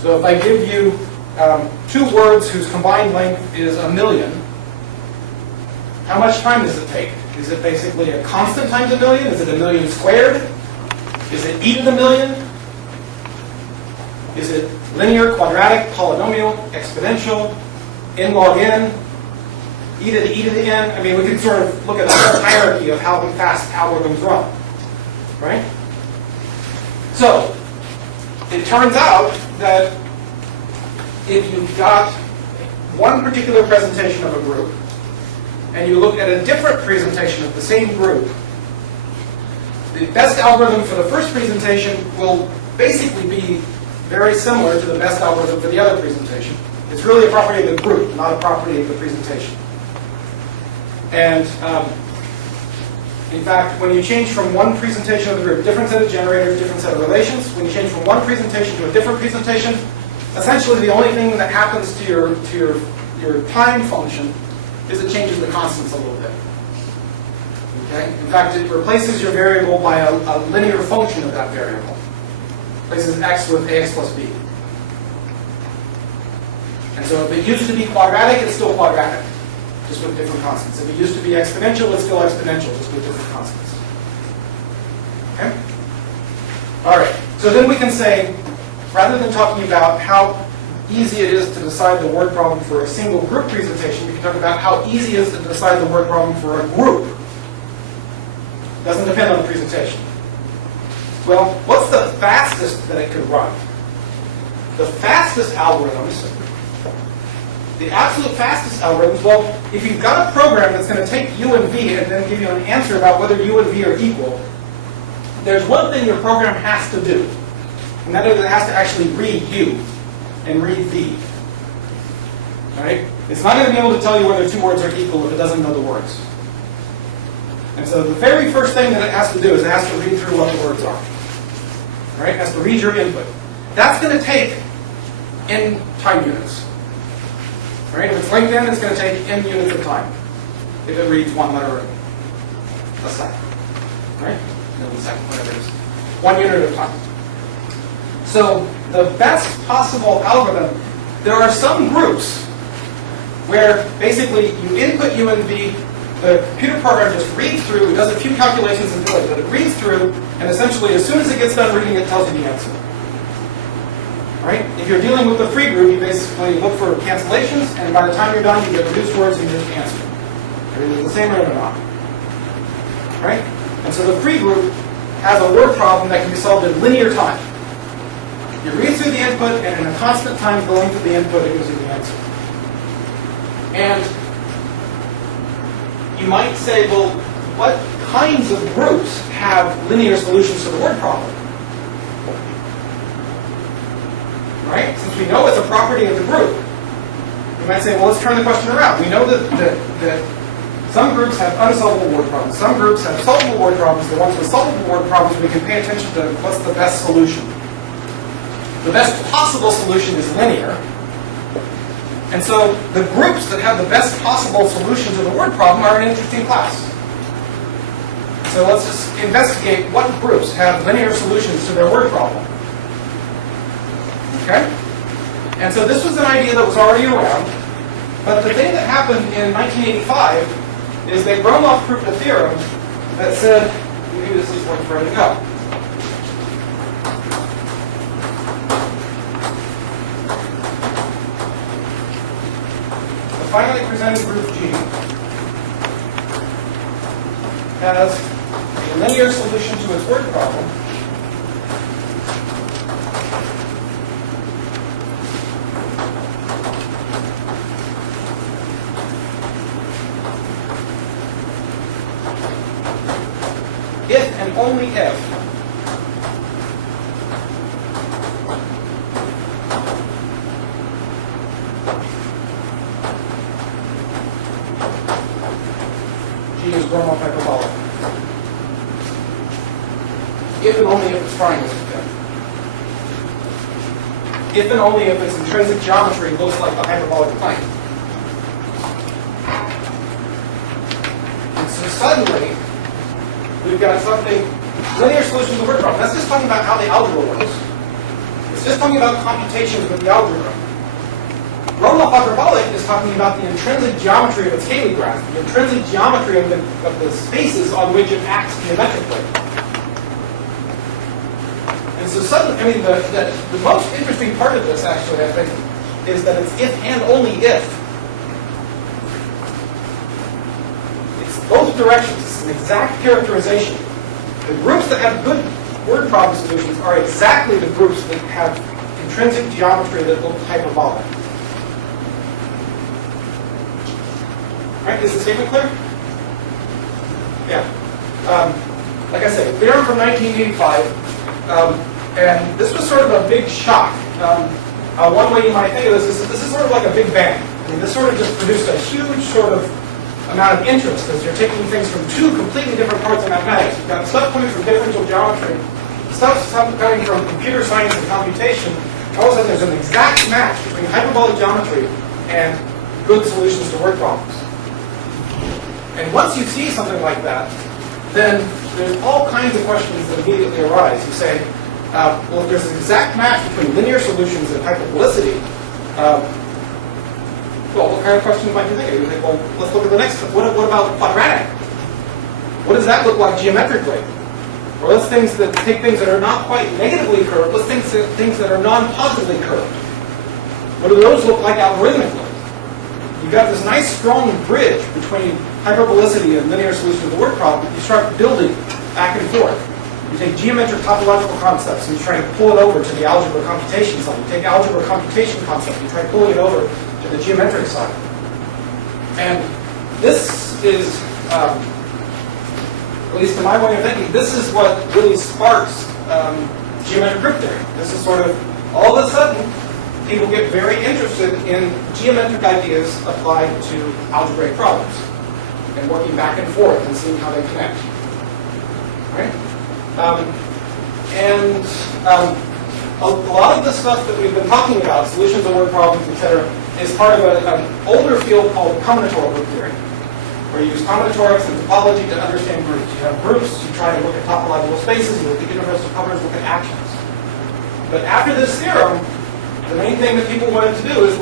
So if I give you two words whose combined length is 1,000,000, how much time does it take? Is it basically a constant times 1,000,000? Is it 1,000,000 squared? Is it e to the million? Is it linear, quadratic, polynomial, exponential, n log n, e to the n? I mean, we can sort of look at the whole hierarchy of how fast algorithms run, right? So, it turns out that if you've got one particular presentation of a group, and you look at a different presentation of the same group, the best algorithm for the first presentation will basically be very similar to the best algorithm for the other presentation. It's really a property of the group, not a property of the presentation. And in fact, when you change from one presentation of the group, different set of generators, different set of relations, when you change from one presentation to a different presentation, essentially the only thing that happens to your time function is it changes the constants a little bit. Okay? In fact, it replaces your variable by a linear function of that variable. Replaces x with ax plus b. And so if it used to be quadratic, it's still quadratic, just with different constants. If it used to be exponential, it's still exponential, just with different constants. Okay? All right. So then we can say, rather than talking about how easy it is to decide the word problem for a single group presentation, we can talk about how easy it is to decide the word problem for a group. It doesn't depend on the presentation. Well, what's the fastest that it could run? The fastest algorithms, the absolute fastest algorithms, well, if you've got a program that's going to take u and v and then give you an answer about whether u and v are equal, there's one thing your program has to do, and that is it has to actually read u and read v. All right? It's not going to be able to tell you whether two words are equal if it doesn't know the words. And so the very first thing that it has to do is it has to read through what the words are. All right? It has to read your input. That's going to take n time units. All right? If it's linked in, it's going to take n units of time if it reads one letter a second. Right? Millisecond, whatever it is. 1 unit of time. So the best possible algorithm, there are some groups where basically you input u and v, the computer program just reads through, does a few calculations and does it, but it reads through, and essentially as soon as it gets done reading, it tells you the answer. Right? If you're dealing with the free group, you basically look for cancellations, and by the time you're done, you get reduced words and you just answer. Everything's the same rate or not. Right? And so the free group has a word problem that can be solved in linear time. You read through the input, and in a constant time going through the input, it gives you the answer. And you might say, well, what kinds of groups have linear solutions to the word problem? Right? Since we know it's a property of the group, you might say, well, let's turn the question around. We know that Some groups have unsolvable word problems. Some groups have solvable word problems. The ones with solvable word problems, we can pay attention to what's the best solution. The best possible solution is linear. And so the groups that have the best possible solution to the word problem are an interesting class. So let's just investigate what groups have linear solutions to their word problem. Okay? And so this was an idea that was already around. But the thing that happened in 1985 is that Gromov proved a theorem that said, maybe this is worth writing up. The finally presented group G has a linear solution to its word problem if and only if G is Gromov hyperbolic. If and only if its triangles are fit. If and only if its intrinsic geometry looks like the hyperbolic plane. And so suddenly, we've got something, linear solution to the word problem. That's just talking about how the algebra works. It's just talking about computations with the algebra. Gromov hyperbolic is talking about the intrinsic geometry of its Cayley graph, the intrinsic geometry of the spaces on which it acts geometrically. And so suddenly, I mean, the most interesting part of this, actually, I think, is that it's if and only if. It's both directions. It's an exact characterization. The groups that have good word problem solutions are exactly the groups that have intrinsic geometry that look hyperbolic. Right? Is the statement clear? Yeah. Like I said, theorem from 1985. And this was sort of a big shock. One way you might think of this is sort of like a big bang. I mean, this sort of just produced a huge sort of amount of interest because you're taking things from two completely different parts of mathematics. You've got stuff coming from differential geometry, stuff coming from computer science and computation. All of a sudden, there's an exact match between hyperbolic geometry and good solutions to word problems. And once you see something like that, then there's all kinds of questions that immediately arise. You say, well, if there's an exact match between linear solutions and hyperbolicity, well, what kind of questions might you think of? You think, well, let's look at the next one. What about quadratic? What does that look like geometrically? Or let's take things that are not quite negatively curved. Let's think things that are non-positively curved. What do those look like algorithmically? You've got this nice strong bridge between hyperbolicity and linear solution of the word problem. You start building back and forth. You take geometric topological concepts and you try to pull it over to the algebra computation side. You take algebra computation concepts, you try pulling it over to the geometric side. And this is, at least in my way of thinking, this is what really sparks geometric group theory. This is sort of, all of a sudden, people get very interested in geometric ideas applied to algebraic problems and working back and forth and seeing how they connect. Right? A lot of the stuff that we've been talking about, solutions to word problems, etc., is part of an older field called combinatorial group theory, where you use combinatorics and topology to understand groups. You have groups, you try to look at topological spaces, you look at universal covers, look at actions. But after this theorem, the main thing that people wanted to do is,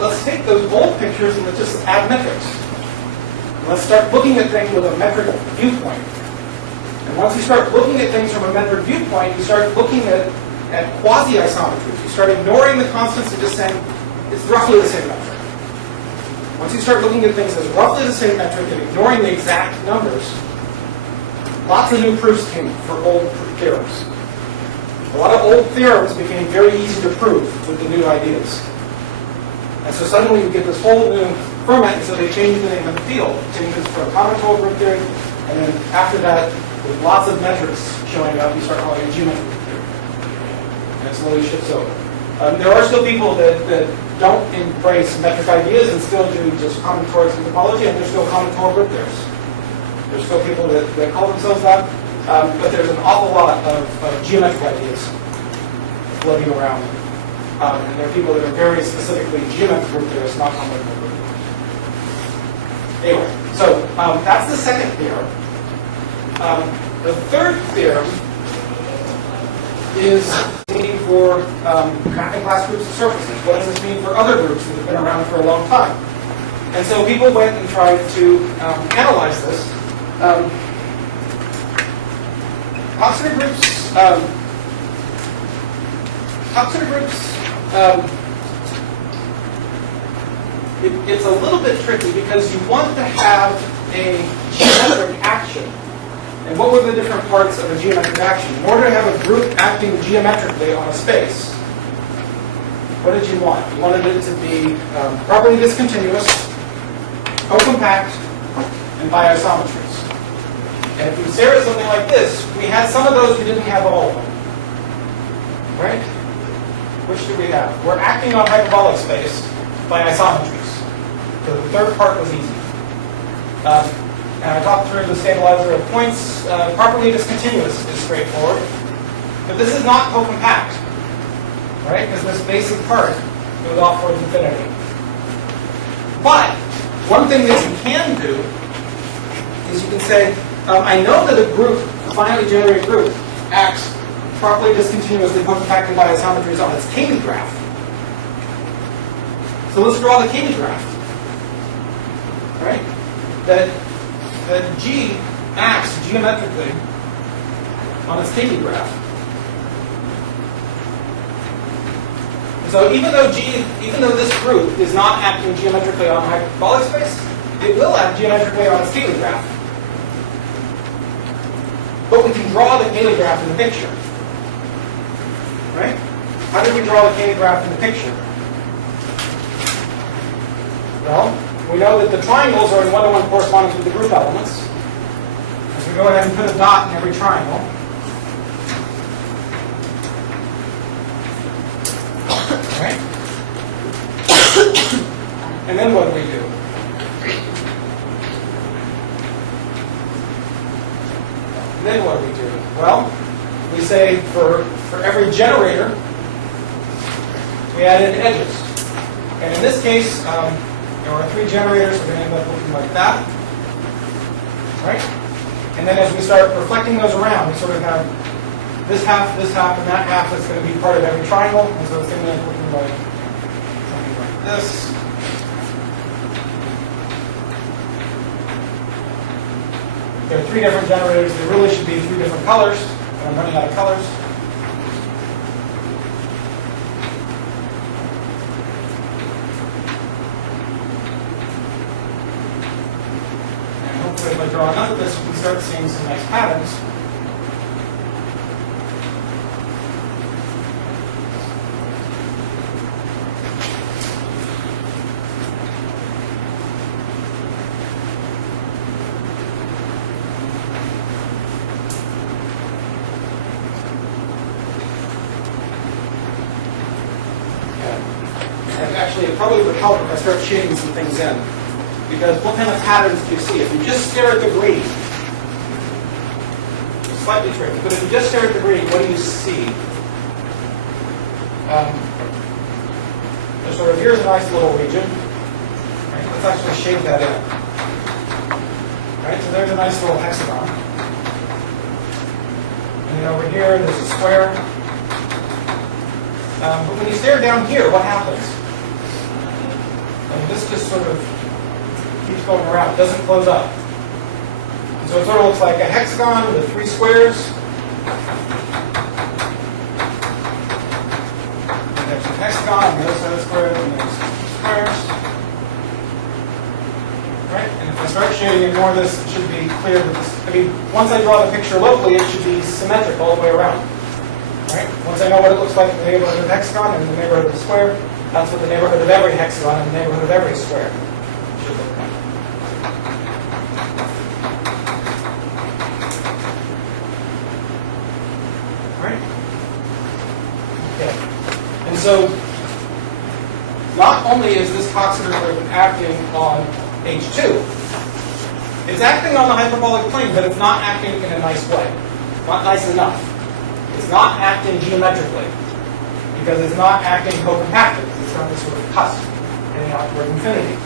let's take those old pictures and let's just add metrics. Let's start looking at things with a metric viewpoint. And once you start looking at things from a metric viewpoint, you start looking at quasi-isometries. You start ignoring the constants and just saying, it's roughly the same metric. Once you start looking at things as roughly the same metric and ignoring the exact numbers, lots of new proofs came for old theorems. A lot of old theorems became very easy to prove with the new ideas. And so suddenly you get this whole new format, and so they changed the name of the field. Changed it from combinatorial group theory, and then after that, with lots of metrics showing up, you start calling it geometric group theory. And it slowly shifts over. There are still people that don't embrace symmetric ideas and still do just combinatorics and topology, and there's still combinatorial group theorists. There's still people that call themselves that, but there's an awful lot of geometric ideas floating around. And there are people that are very specifically geometric group theorists, not combinatorial group theorists. Anyway, so that's the second theorem. The third theorem is meaning for mapping class groups of surfaces. What does this mean for other groups that have been around for a long time? And so people went and tried to analyze this. Coxeter groups. It's a little bit tricky because you want to have a geometric action. And what were the different parts of a geometric action? In order to have a group acting geometrically on a space, what did you want? You wanted it to be properly discontinuous, co-compact, and by isometries. And if you stare at something like this, we had some of those, we didn't have all of them. Right? Which do we have? We're acting on hyperbolic space by isometries. So the third part was easy. And I talked through the stabilizer of points. Properly discontinuous is straightforward. But this is not co-compact, right? Because this basic part goes off towards infinity. But one thing that you can do is you can say, I know that a group, a finitely generated group, acts properly discontinuously co-compacted by isometries on its Cayley graph. So let's draw the Cayley graph. Right? That G acts geometrically on its Cayley graph. So even though this group is not acting geometrically on hyperbolic space, it will act geometrically on its Cayley graph. But we can draw the Cayley graph in the picture. Right? How did we draw the Cayley graph in the picture? Well, we know that the triangles are in one-to-one correspondence with the group elements. So we go ahead and put a dot in every triangle. Right? And then what do we do? Well, we say for every generator, we add in edges. And in this case, there are 3 generators, we're going to end up looking like that. Right? And then as we start reflecting those around, we sort of have this half, and that half is going to be part of every triangle. And so it's going to end up looking like something like this. There are 3 different generators. There really should be 3 different colors. And I'm running out of colors. And hopefully if I draw enough of this, we can start seeing some nice patterns. Probably would help if I start shading some things in. Because what kind of patterns do you see? If you just stare at the green, it's slightly tricky, but if you just stare at the green, what do you see? So sort of here's a nice little region. Right, let's actually shade that in. Right, so there's a nice little hexagon. And then over here, there's a square. But when you stare down here, what happens? And this just sort of keeps going around. It doesn't close up. And so it sort of looks like a hexagon with 3 squares. And there's a hexagon on the other side of the square, and there's 2 squares. Right? And if I start shading in more of this, it should be clear that this, once I draw the picture locally, it should be symmetric all the way around. Right? Once I know what it looks like in the neighborhood of the hexagon and in the neighborhood of the square, that's what the neighborhood of every hexagon and the neighborhood of every square should look like. Right? Okay. And so not only is this Coxeter group acting on H2, it's acting on the hyperbolic plane, but it's not acting in a nice way. Not nice enough. It's not acting geometrically, because it's not acting co-compacted. It's not this sort of cusp heading out toward infinity.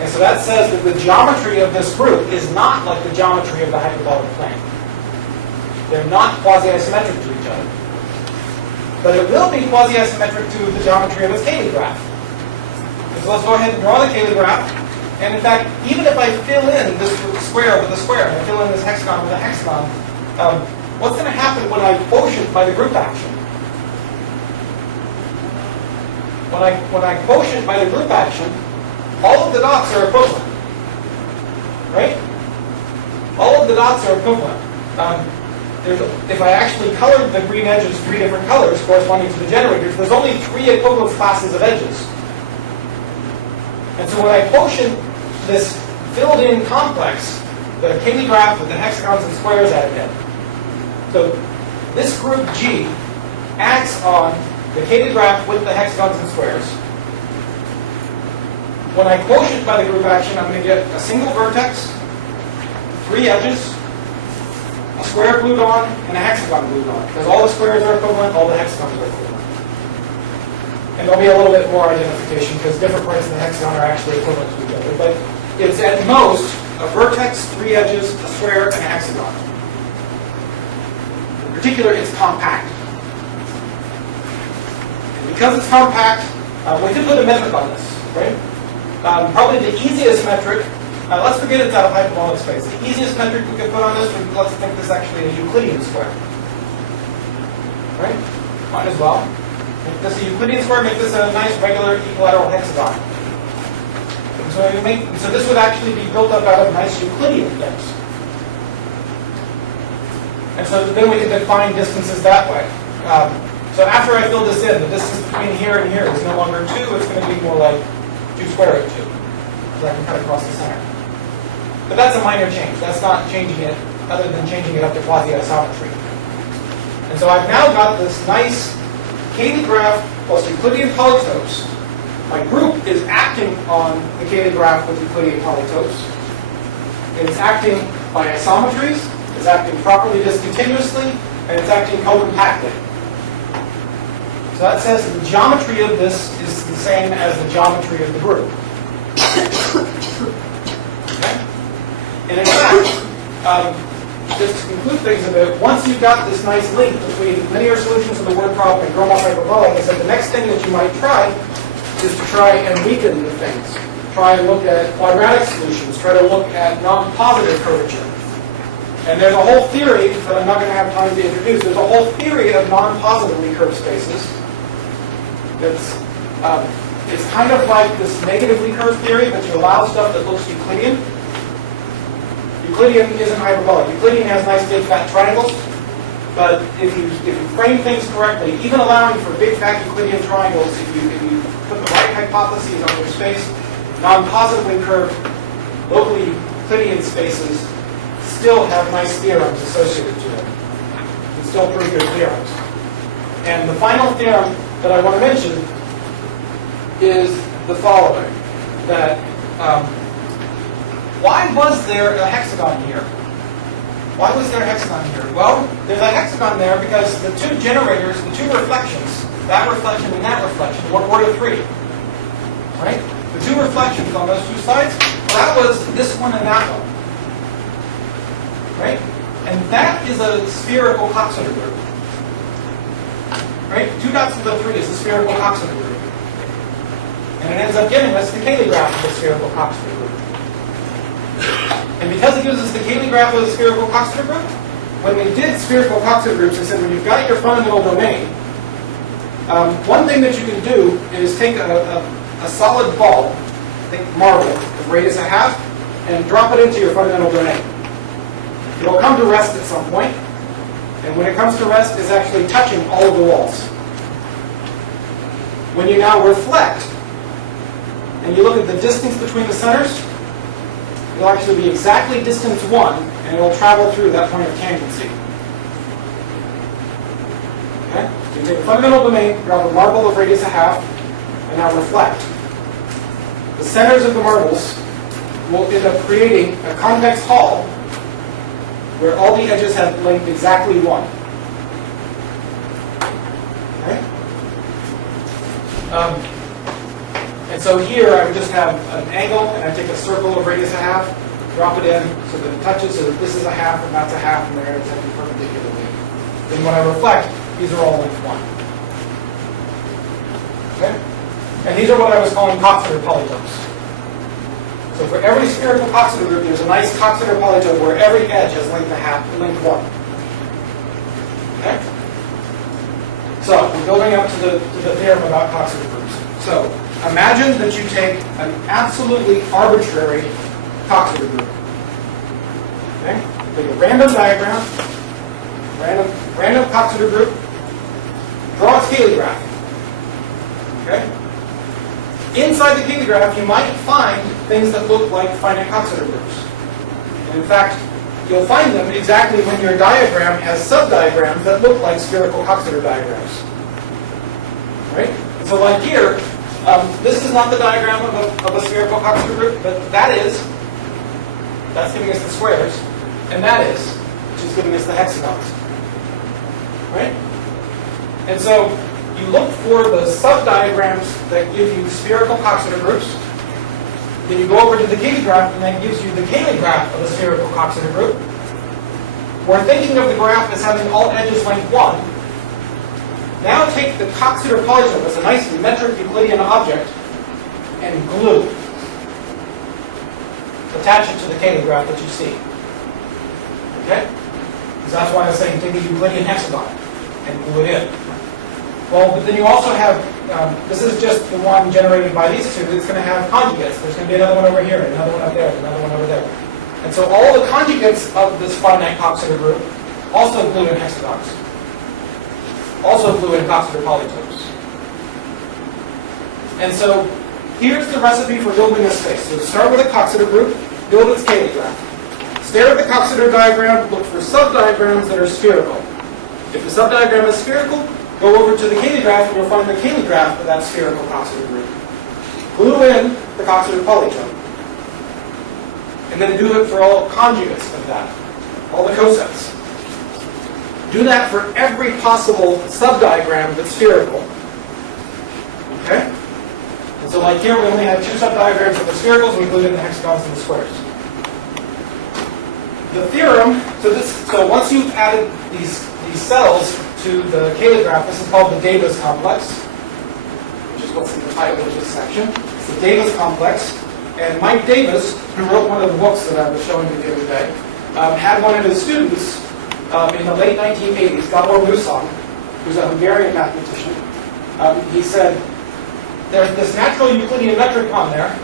And so that says that the geometry of this group is not like the geometry of the hyperbolic plane. They're not quasi-isometric to each other. But it will be quasi-isometric to the geometry of its Cayley graph. So let's go ahead and draw the Cayley graph. And in fact, even if I fill in this square with a square, and I fill in this hexagon with a hexagon, what's going to happen when I quotient by the group action? When I quotient by the group action, all of the dots are equivalent, right? All of the dots are equivalent. If I actually colored the green edges 3 different colors corresponding to the generators, there's only 3 equivalence classes of edges. And so when I quotient this filled-in complex, the Cayley graph with the hexagons and squares added in, so this group G acts on the Cayley graph with the hexagons and squares. When I quotient by the group action, I'm going to get a single vertex, 3 edges, a square glued on, and a hexagon glued on. Because all the squares are equivalent, all the hexagons are equivalent. And there'll be a little bit more identification because different parts of the hexagon are actually equivalent to each other. But it's at most a vertex, 3 edges, a square, and a hexagon. In particular, it's compact. And because it's compact, we could put a metric on this, right? Probably the easiest metric, let's forget it's out of hyperbolic space. The easiest metric we could put on this, let's think this actually is Euclidean square. Right? Might as well. Make this a Euclidean square, make this a nice regular equilateral hexagon. So this would actually be built up out of nice Euclidean things. And so then we can define distances that way. So after I fill this in, the distance between here and here is no longer 2, it's going to be more like 2 square root 2. So I can cut across the center. But that's a minor change. That's not changing it, other than changing it up to quasi-isometry. And so I've now got this nice Cayley graph plus Euclidean polytopes. My group is acting on the Cayley graph with Euclidean polytopes. It's acting by isometries, it's acting properly discontinuously, and it's acting co-compactly. So that says the geometry of this is the same as the geometry of the group. Okay? And in fact, just to conclude things a bit, once you've got this nice link between linear solutions of the word problem and Gromov hyperbolic, I said the next thing that you might try is to try and weaken the things. Try and look at quadratic solutions. Try to look at non-positive curvature. And there's a whole theory that I'm not going to have time to introduce. There's a whole theory of non-positively curved spaces. It's kind of like this negatively curved theory, but you allow stuff that looks Euclidean. Euclidean isn't hyperbolic. Euclidean has nice big fat triangles, but if you frame things correctly, even allowing for big fat Euclidean triangles, if you put the right hypotheses on your space, non-positively curved, locally Euclidean spaces still have nice theorems associated to them. You can still prove your theorems. And the final theorem that I want to mention is the following, that why was there a hexagon here? Why was there a hexagon here? Well, there's a hexagon there because the 2 generators, the 2 reflections, that reflection and that reflection, were order 3. Right? The 2 reflections on those 2 sides, well, that was this one and that one. Right? And that is a spherical Coxeter group. Right? 2 dots to the 3 is a spherical Coxeter group. And it ends up giving us the Cayley graph of the spherical Coxeter group. And because it gives us the Cayley graph of the spherical Coxeter group, when we did spherical Coxeter groups, I said when you've got your fundamental domain, one thing that you can do is take a solid ball, think marble, of radius a half, and drop it into your fundamental domain. It'll come to rest at some point, and when it comes to rest, it's actually touching all of the walls. When you now reflect, and you look at the distance between the centers, it'll actually be exactly distance 1, and it'll travel through that point of tangency. Okay? So you take a fundamental domain, drop a marble of radius a half, and now reflect. the centers of the marbles will end up creating a convex hull where all the edges have length exactly 1. Okay? And so here I would just have an angle, and I take a circle of radius 1/2, drop it in so that it touches, so that this is 1/2 and that's 1/2, and they're intersecting perpendicularly. Then when I reflect, these are all length 1. Okay? And these are what I was calling Coxeter polytopes. So for every spherical Coxeter group, there's a nice Coxeter polytope where every edge has length 1/2, length 1. Okay? So we're building up to the theorem about Coxeter groups. So imagine that you take an absolutely arbitrary Coxeter group. Okay? Take a random diagram, random Coxeter group, draw its Cayley graph. Okay? Inside the Cayley graph, you might find things that look like finite Coxeter groups. And in fact, you'll find them exactly when your diagram has subdiagrams that look like spherical Coxeter diagrams. Right? And so like here, this is not the diagram of a spherical Coxeter group, but that's giving us the squares, and that is, which is giving us the hexagons. Right? And so you look for the subdiagrams that give you spherical Coxeter groups. Then you go over to the Cayley graph, and that gives you the Cayley graph of a spherical Coxeter group. We're thinking of the graph as having all edges length 1. Now take the Coxeter polytope as a nice metric Euclidean object and glue. Attach it to the Cayley graph that you see. Okay? Because that's why I was saying take a Euclidean hexagon and glue it in. Well, but then you also have, this is just the one generated by these two, it's going to have conjugates. There's going to be another one over here, another one up there, another one over there. And so all the conjugates of this finite Coxeter group also glue in hexagons. Also glue in Coxeter polytopes. And so here's the recipe for building a space. So start with a Coxeter group, build its Cayley graph. Stare at the Coxeter diagram, look for subdiagrams that are spherical. If the subdiagram is spherical, go over to the Cayley graph and you'll find the Cayley graph of that spherical Coxeter group. Glue in the Coxeter polytope. And then do it for all conjugates of that, all the cosets. Do that for every possible subdiagram that's spherical. Okay? And so like here, we only have 2 subdiagrams of the sphericals, we glued in the hexagons and the squares. The theorem, so once you've added these cells to the Cayley graph, this is called the Davis complex, which is what's in the title of this section. It's the Davis complex. And Mike Davis, who wrote one of the books that I was showing you the other day, had one of his students in the late 1980s, Gabor Musang, who's a Hungarian mathematician. He said, there's this natural Euclidean metric on there.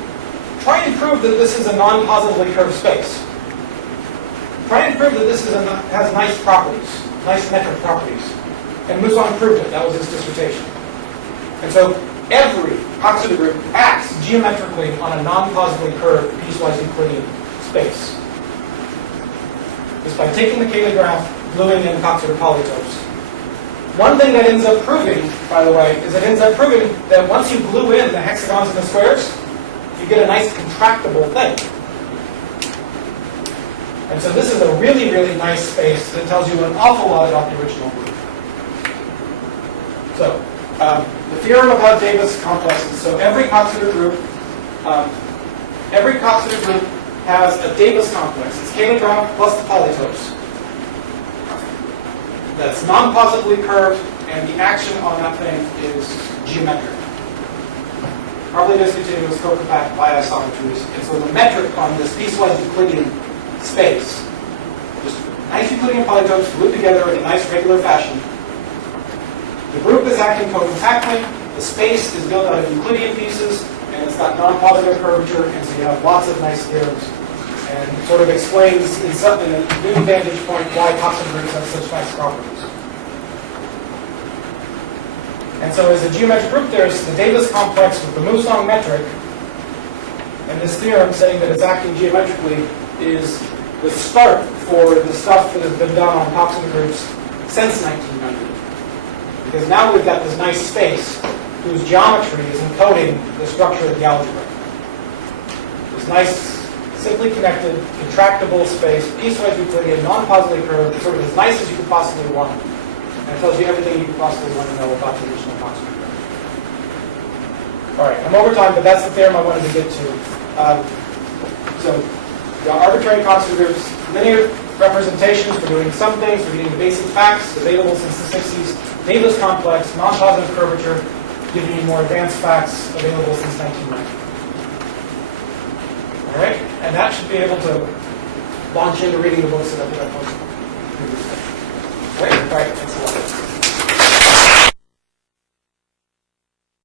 Try and prove that this is a non-positively curved space. Try and prove that this has nice properties, nice metric properties. And Musang proved it. That was his dissertation. And so every Coxeter group acts geometrically on a non-positively curved piecewise Euclidean space. Just by taking the Cayley graph, gluing in Coxeter polytopes. One thing that ends up proving, by the way, is it ends up proving that once you glue in the hexagons and the squares, you get a nice contractible thing. And so this is a really, really nice space that tells you an awful lot about the original group. So, the theorem about Davis complexes. So every Coxeter group has a Davis complex. It's Cayley graph plus the polytopes. That's non-positively curved, and the action on that thing is geometric. Probably discontinuous, co-compact bi-isometries. And so the metric on this piecewise Euclidean space, just nice Euclidean polytopes glued together in a nice regular fashion. The group is acting co-compactly, the space is built out of Euclidean pieces, and it's got non-positive curvature, and so you have lots of nice theorems. And it sort of explains in a new vantage point why Coxeter groups have such nice properties. And so as a geometric group, there's the Davis complex with the Musang metric, and this theorem saying that it's acting geometrically is the start for the stuff that has been done on Coxeter groups since 1990. Because now we've got this nice space whose geometry is encoding the structure of the algebra. nice, simply connected, intractable space, piecewise Euclidean, non-positively curved, sort of as nice as you could possibly want. And it tells you everything you could possibly want to know about the original Coxeter curve. All right, I'm over time, but that's the theorem I wanted to get to. So the arbitrary Coxeter groups, linear representations for doing some things, for getting the basic facts available since the 60s, Navier complex, non-positive curvature, giving you more advanced facts available since 1990. All right, and that should be able to launch into reading the books that I've posted. Great, all right, thanks a lot.